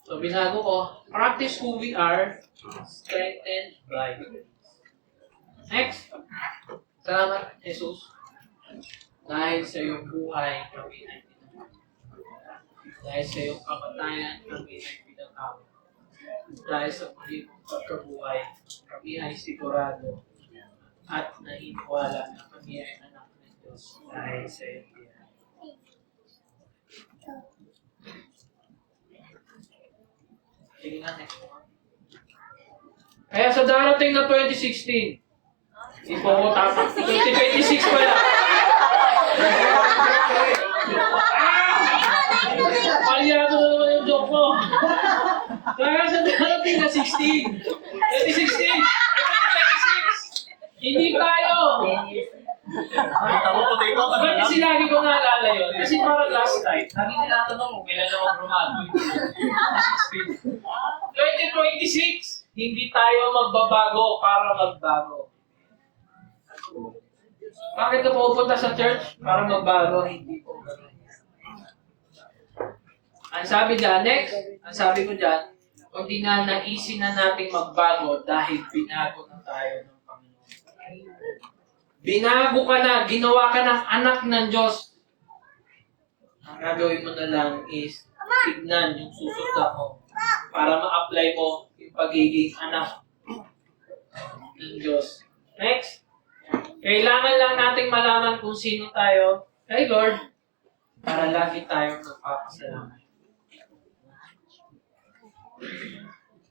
So, binago ko. Practice who we are, strengthened by grace. Next. Salamat, Jesus. Dahil sa iyong buhay, kami ay pinatawad. Dahil sa iyong kamatayan, kami ay pinatawad. Dahil sa muli mong pagkabuhay, kami ay sigurado at naniniwala na kami ay anak ng Diyos dahil sa iyong biyaya. Sige nga, next one. Kaya sa darating na 2016, hindi po ako tapak. 2026 pala. Palyado na naman yung joke ko. Kaya sa darating na 16, 2016, 2026, hindi tayo. Bakit kasi lagi ko naalala yun? Kasi parang last time, lagi tinatanong mo, kailan ako graduate? 2026, hindi tayo magbabago para magbago. Bakit ka pupunta sa church? Para magbago, hindi po gano'n. Ang sabi dyan, next, ang sabi ko dyan, kundi na naisin na nating magbago dahil binago na tayo ng Panginoon. Binago ka na, ginawa ka ng anak ng Diyos. Ang gagawin mo na lang is tignan yung susunod mo para ma-apply mo yung pagiging anak ng Diyos. Next. Kailangan lang nating malaman kung sino tayo kay Lord para lagi tayong magpapasalamat.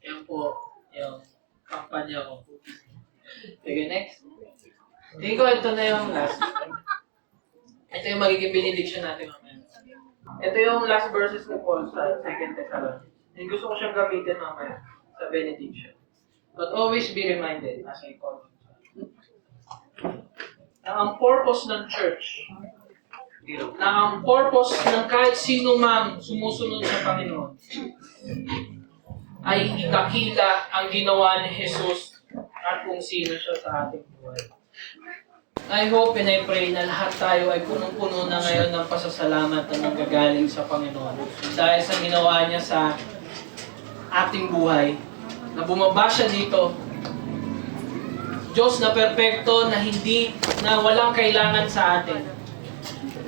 Yan po yung kampanya ko. Sige, next. Tingin ko ito na yung last. Ito yung magiging benediction natin mamaya. Ito yung last verses ni Paul sa 2 Thessalonians. And gusto ko siyang gamitin mamaya sa benediction. But always be reminded, as I call it, na ang purpose ng church, na ang purpose ng kahit sino mang sumusunod sa Panginoon, ay ikakita ang ginawa ni Jesus at kung sino siya sa ating buhay. I hope and I pray na lahat tayo ay punong-puno na ngayon ng pasasalamat na nanggagaling sa Panginoon dahil sa ginawa niya sa ating buhay, na bumaba siya dito. Diyos na perpekto, na walang kailangan sa atin.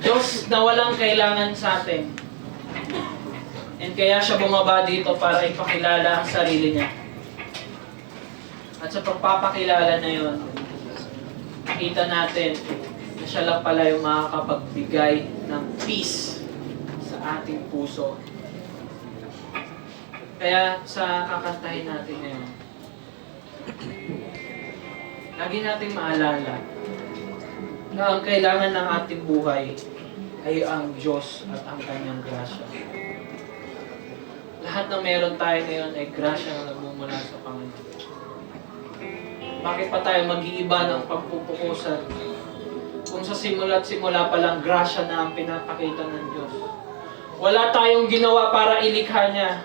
Diyos na walang kailangan sa atin. And kaya siya bumaba dito para ipakilala ang sarili niya. At sa pagpapakilala na yon, nakita natin na siya lang pala yung makakapagbigay ng peace sa ating puso. Kaya sa kakantahin natin ngayon, lagi nating maalala na ang kailangan ng ating buhay ay ang Diyos at ang Kanyang grasya. Lahat ng meron tayo ngayon ay grasya na nagmumula sa Panginoon. Bakit pa tayo mag-iiba ng pagpupukusan kung sa simula't simula palang grasya na ang pinapakita ng Diyos? Wala tayong ginawa para ilikha niya.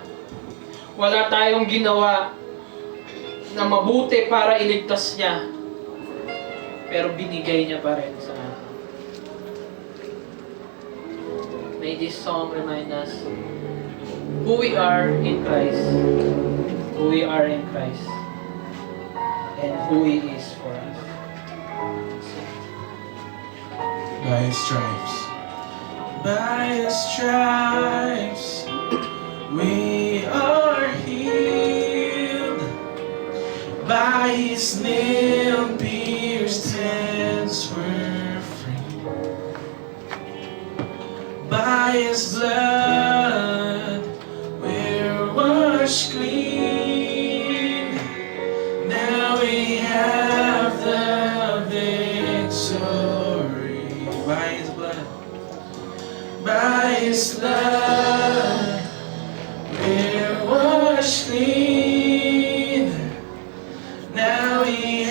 Wala tayong ginawa na mabuti para iligtas niya. Pero binigay niya pa rin sa atin. May this song remind us who we are in Christ, who we are in Christ, and who He is for us. By His stripes, we are healed. By His nail-pierced hands we're free. By His blood, we're washed clean. Now we have the victory. By His blood, we're washed clean. Now we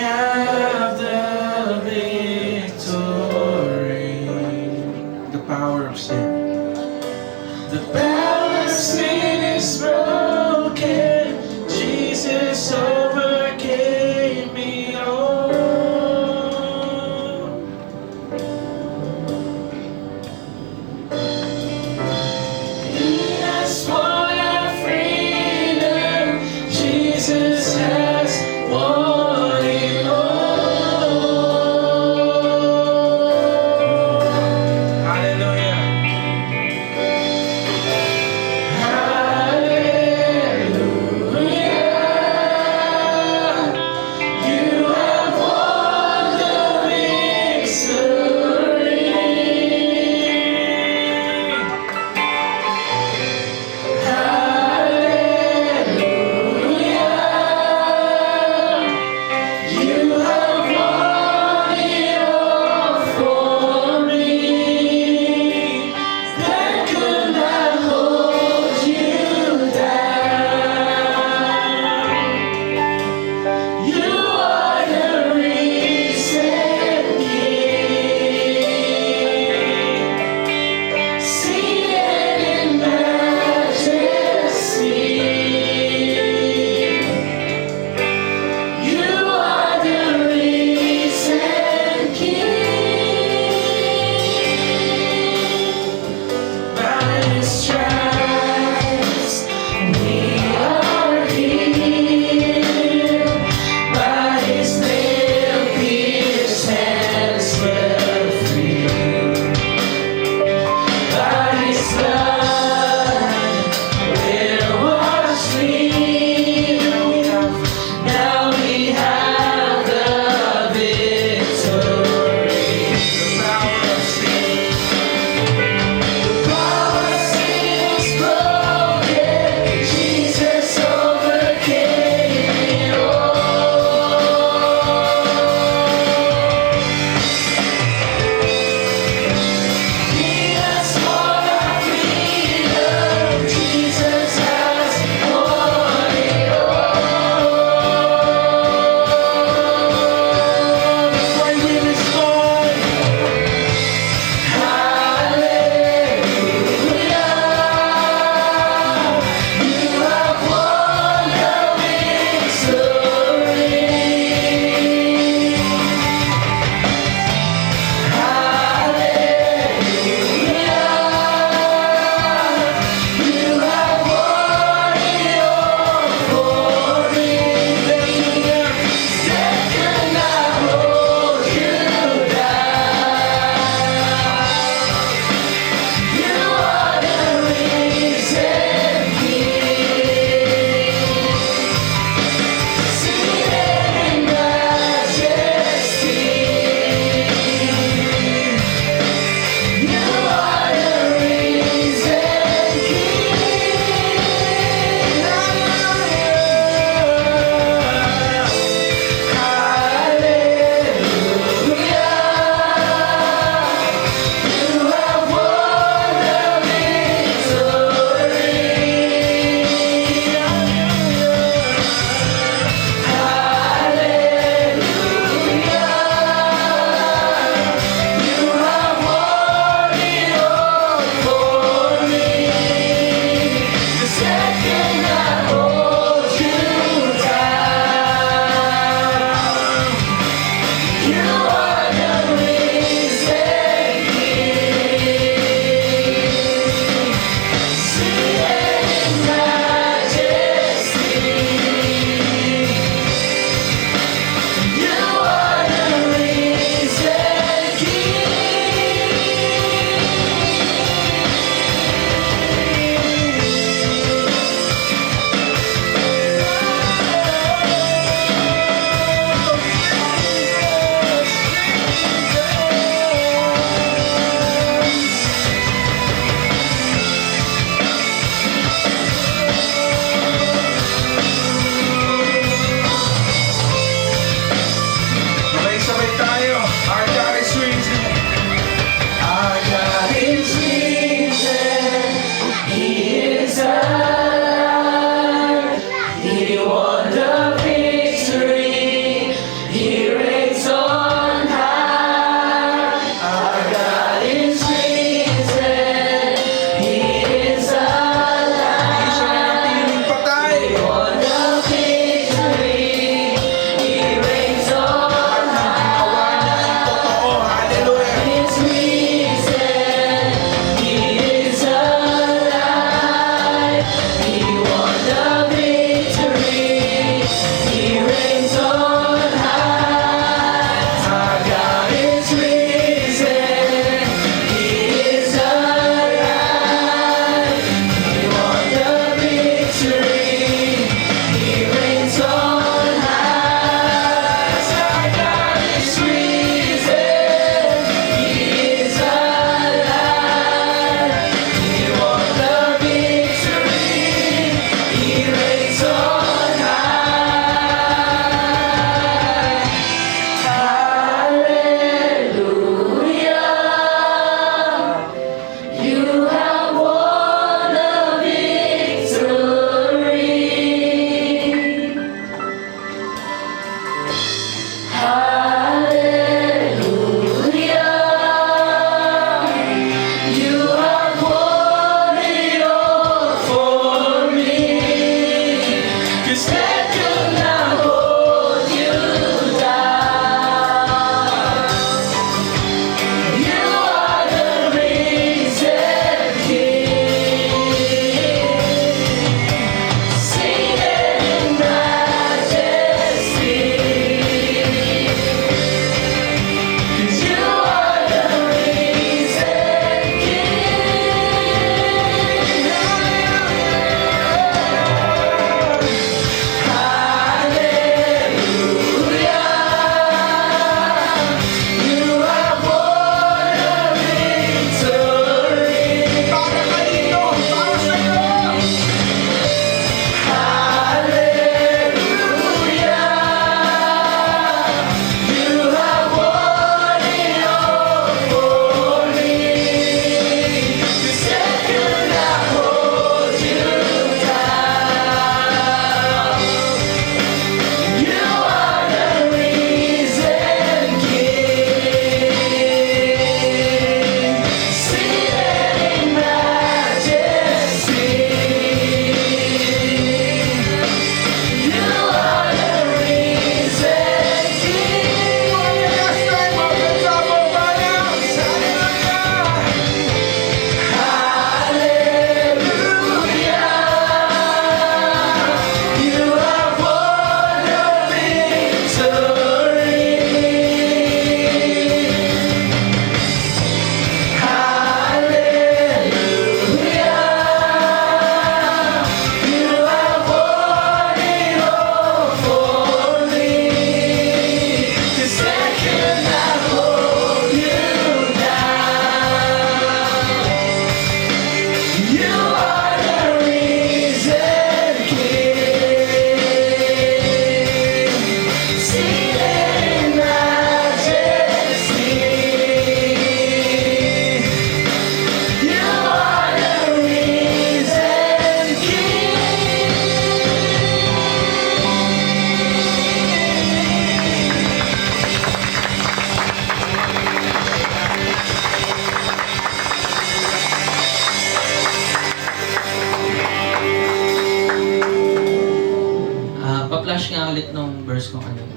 pa-flash nga ulit nung verse ko kanina.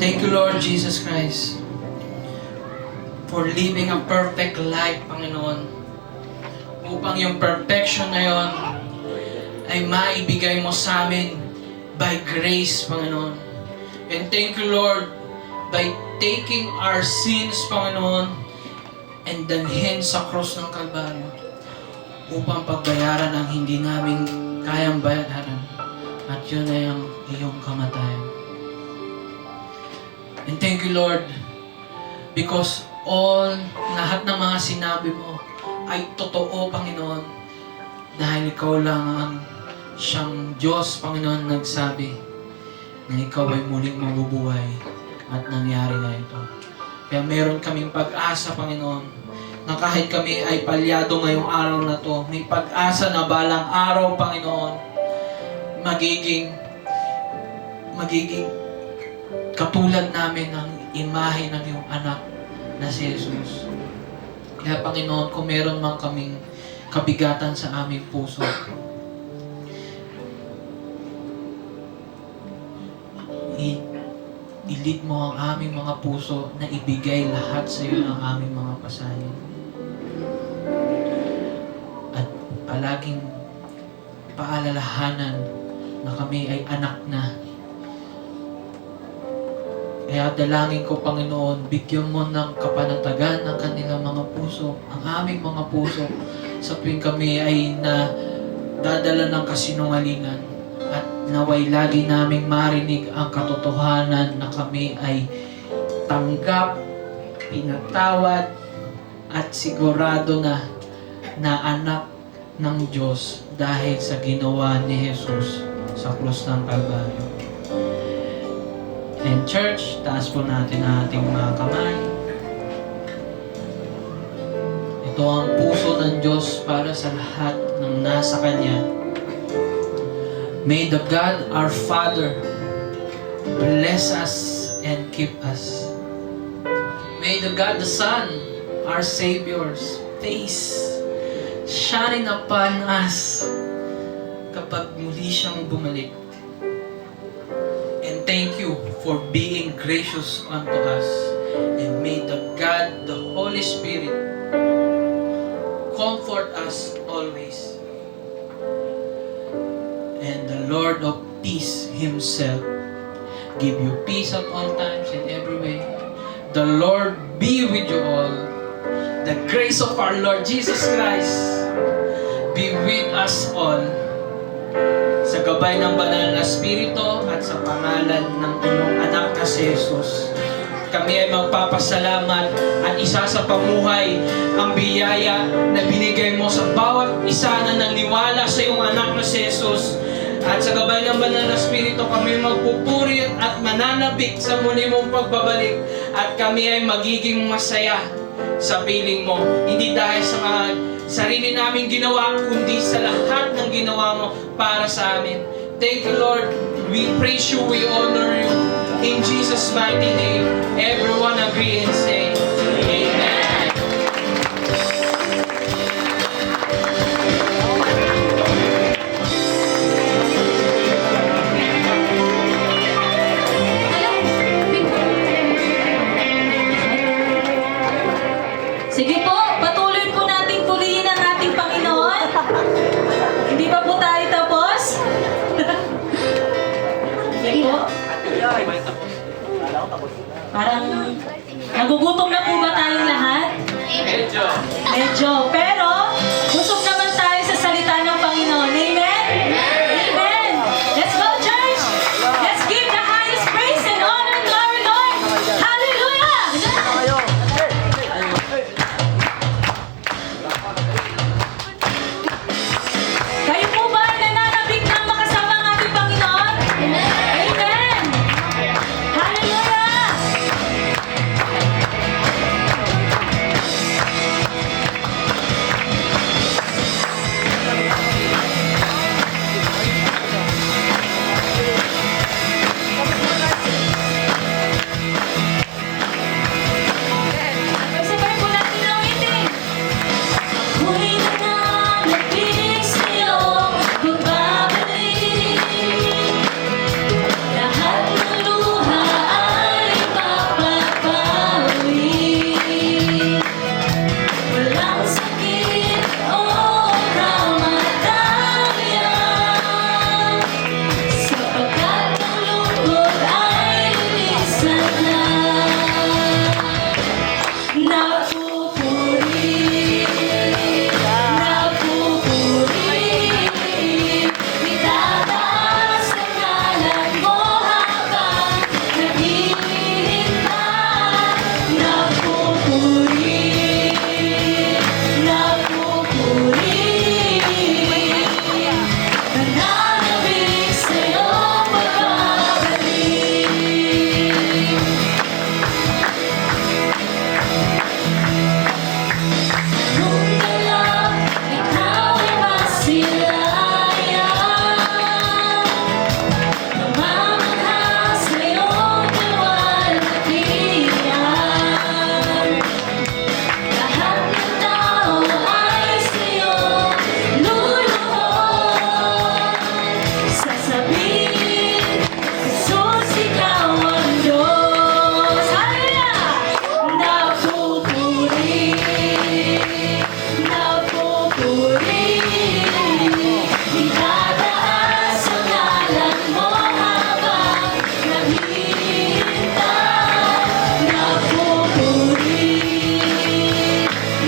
Thank you, Lord Jesus Christ, for living a perfect life, Panginoon. Upang yung perfection na yon ay maibigay mo sa amin by grace, Panginoon. And thank you, Lord, by taking our sins, Panginoon, and dalhin sa cross ng Kalbaryo upang pagbayaran ang hindi namin kayang bayaran. At yun ay ang iyong kamatayan. And thank you, Lord, because lahat ng mga sinabi mo ay totoo, Panginoon, dahil ikaw lang ang siyang Diyos, Panginoon, nagsabi na ikaw ay muling mabubuhay at nangyari na ito. Kaya meron kaming pag-asa, Panginoon, na kahit kami ay palyado ngayong araw na to, may pag-asa na balang araw, Panginoon, magiging katulad namin ng imahe ng iyong anak na si Jesus. Kaya, Panginoon, kung meron man kaming kabigatan sa aming puso, i-lead mo ang aming mga puso na ibigay lahat sa iyo ng aming mga pasanin. At palaging paalalahanan na kami ay anak na. Kaya dalangin ko, Panginoon, bigyan mo ng kapanatagan ng kanilang mga puso, ang aming mga puso, sa tuwing kami ay dadala ng kasinungalingan. At naway lagi naming marinig ang katotohanan na kami ay tanggap, pinatawad, at sigurado na anak ng Diyos dahil sa ginawa ni Jesus sa krus ng Kalbaryo. And church, taas po natin ang ating mga kamay. Ito ang puso ng Diyos para sa lahat ng nasa Kanya. May the God our Father bless us and keep us. May the God the Son, our Savior's face shine upon us kapag muli siyang bumalik. And thank you for being gracious unto us. And may the God, the Holy Spirit, comfort us always. And the Lord of peace Himself give you peace at all times in every way. The Lord be with you all. The grace of our Lord Jesus Christ be with us all. Sa gabay ng banal na Espiritu at sa pangalan ng iyong anak na si Jesus, kami ay magpapasalamat at isa sa pamuhay ang biyaya na binigay mo sa bawat isa na naniwala sa iyong anak na si Jesus. At sa gabay ng banal na Espiritu, kami magpupuri at mananabik sa muli mong pagbabalik. At kami ay magiging masaya sa piling mo. Hindi dahil sa mga sarili naming ginawa, kundi sa lahat ng ginawa mo para sa amin. Thank you, Lord. We praise you, we honor you. In Jesus' mighty name, everyone agree and say, Amen. Sige po, patuloy po nating purihin ang ating Panginoon. Hindi pa po tayo tapos? Sige po. Parang nagugutom na po ba tayong lahat? Medyo. Pero, busog naman tayo sa salita ng Panginoon. Amen? Amen. Let's go, church. Let's give the highest praise and honor to our Lord. Hallelujah! Kayo po ba ay nananabik ng makasama ang ating Panginoon? Amen! Hallelujah! sasabihin, Jesus, ikaw ang Diyos. Hallelujah! Napupuri, napupuri, itataas ang ngalan mo habang naghihintay. Napupuri,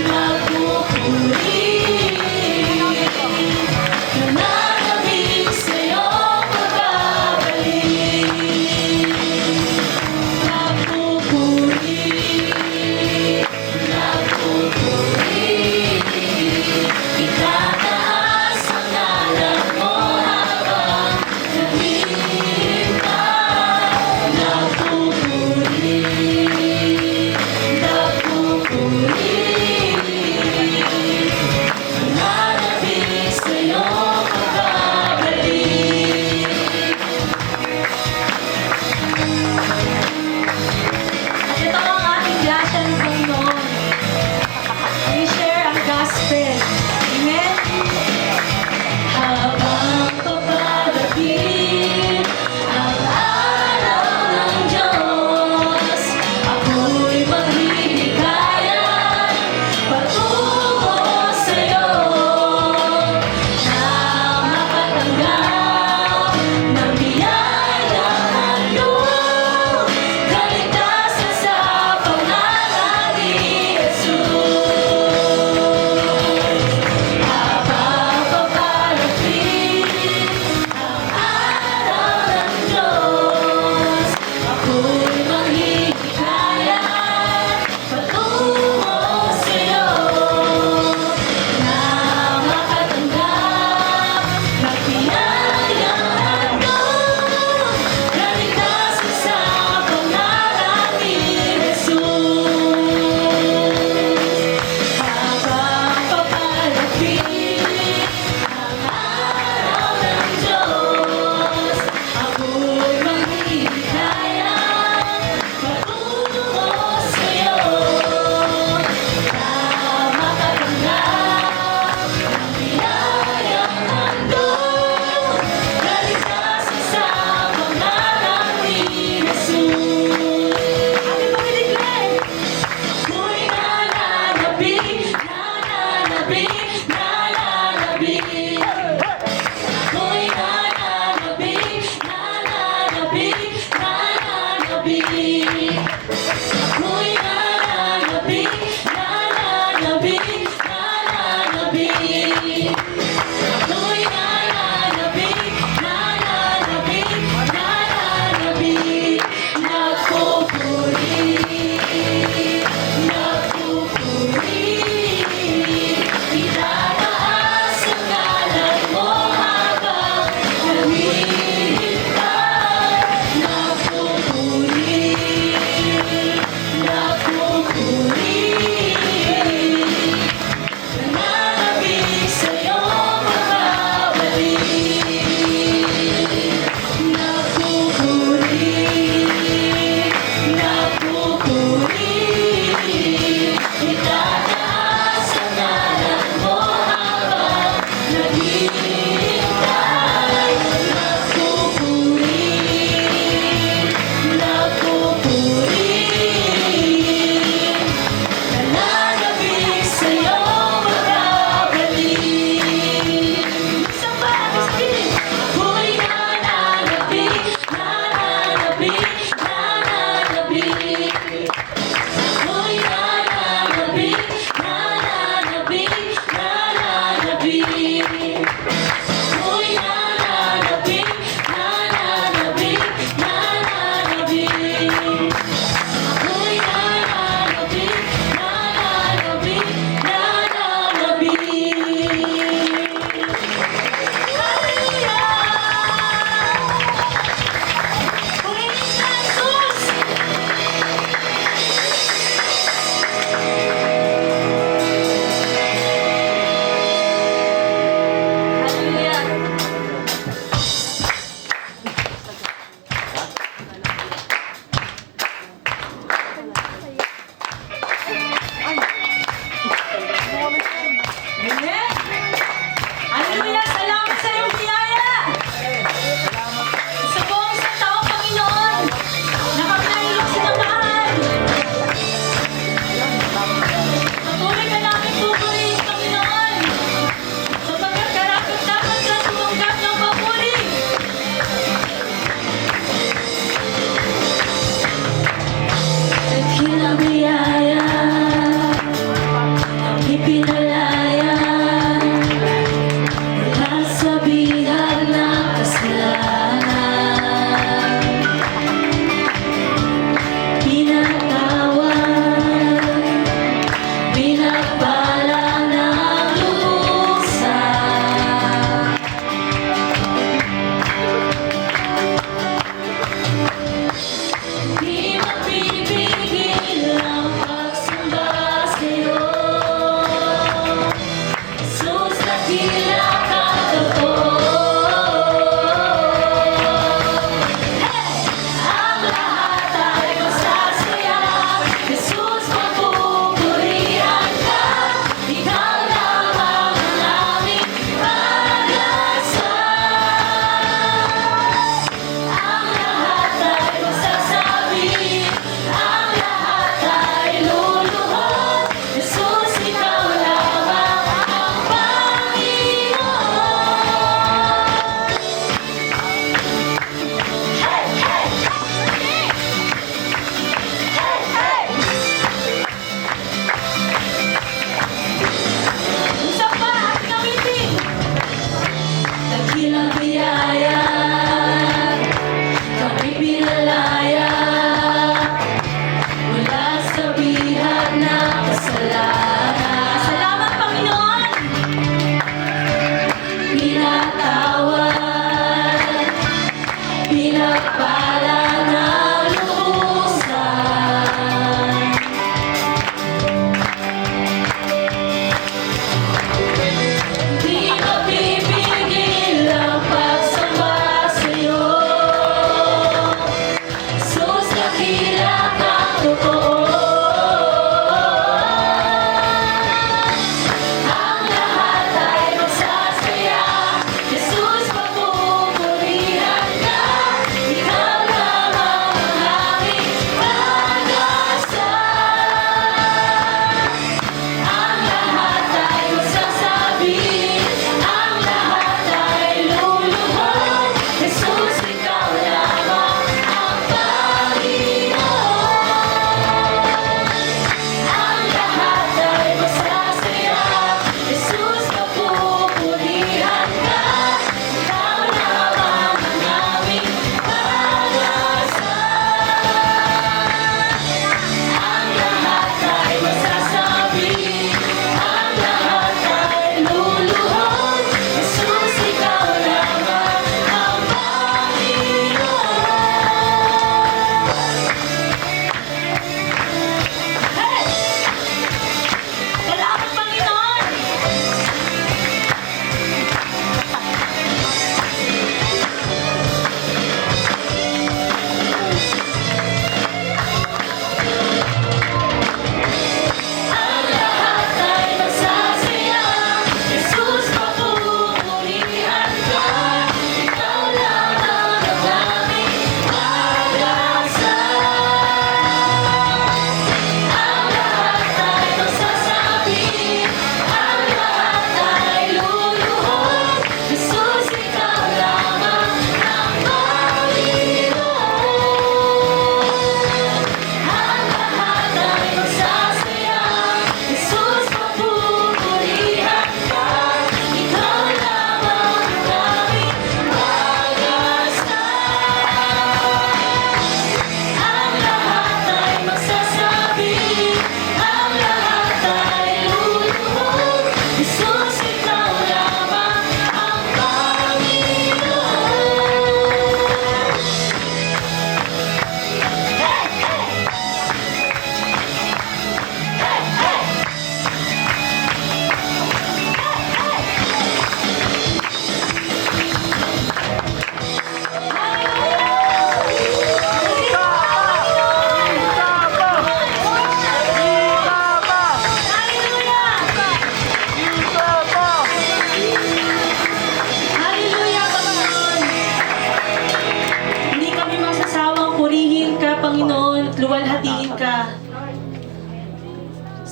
napupuri, nananabig sa'yo pag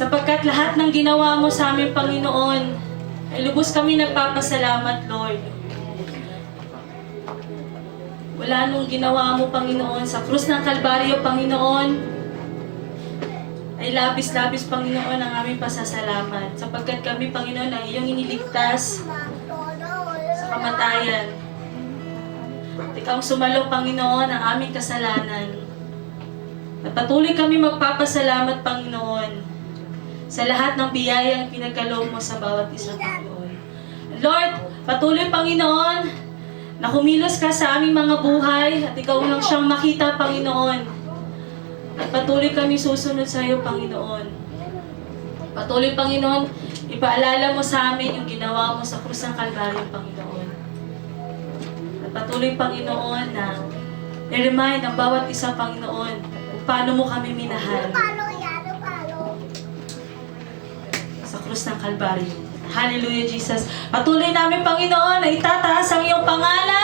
Sapagkat lahat ng ginawa mo sa amin, Panginoon, ay lubos kami nagpapasalamat, Lord. Wala nung ginawa mo, Panginoon, sa krus ng Kalbaryo, Panginoon, ay labis-labis, Panginoon, ang aming pasasalamat. Sapagkat kami, Panginoon, ay iyong iniligtas sa kamatayan. At ikaw ang sumalo, Panginoon, ang aming kasalanan. At patuloy kami magpapasalamat, Panginoon, sa lahat ng biyayang pinagkaloob mo sa bawat isa, Panginoon. Lord, patuloy, Panginoon, na kumilos ka sa aming mga buhay at ikaw lang siyang makita, Panginoon. At patuloy kami susunod sa iyo, Panginoon. Patuloy, Panginoon, ipaalala mo sa amin yung ginawa mo sa krus ng Kalbaryo, Panginoon. At patuloy, Panginoon, na i-remind ang bawat isa, Panginoon, kung paano mo kami minahal sa krus ng Kalbaryo. Hallelujah, Jesus. Patuloy namin, Panginoon, na itataas ang iyong pangalan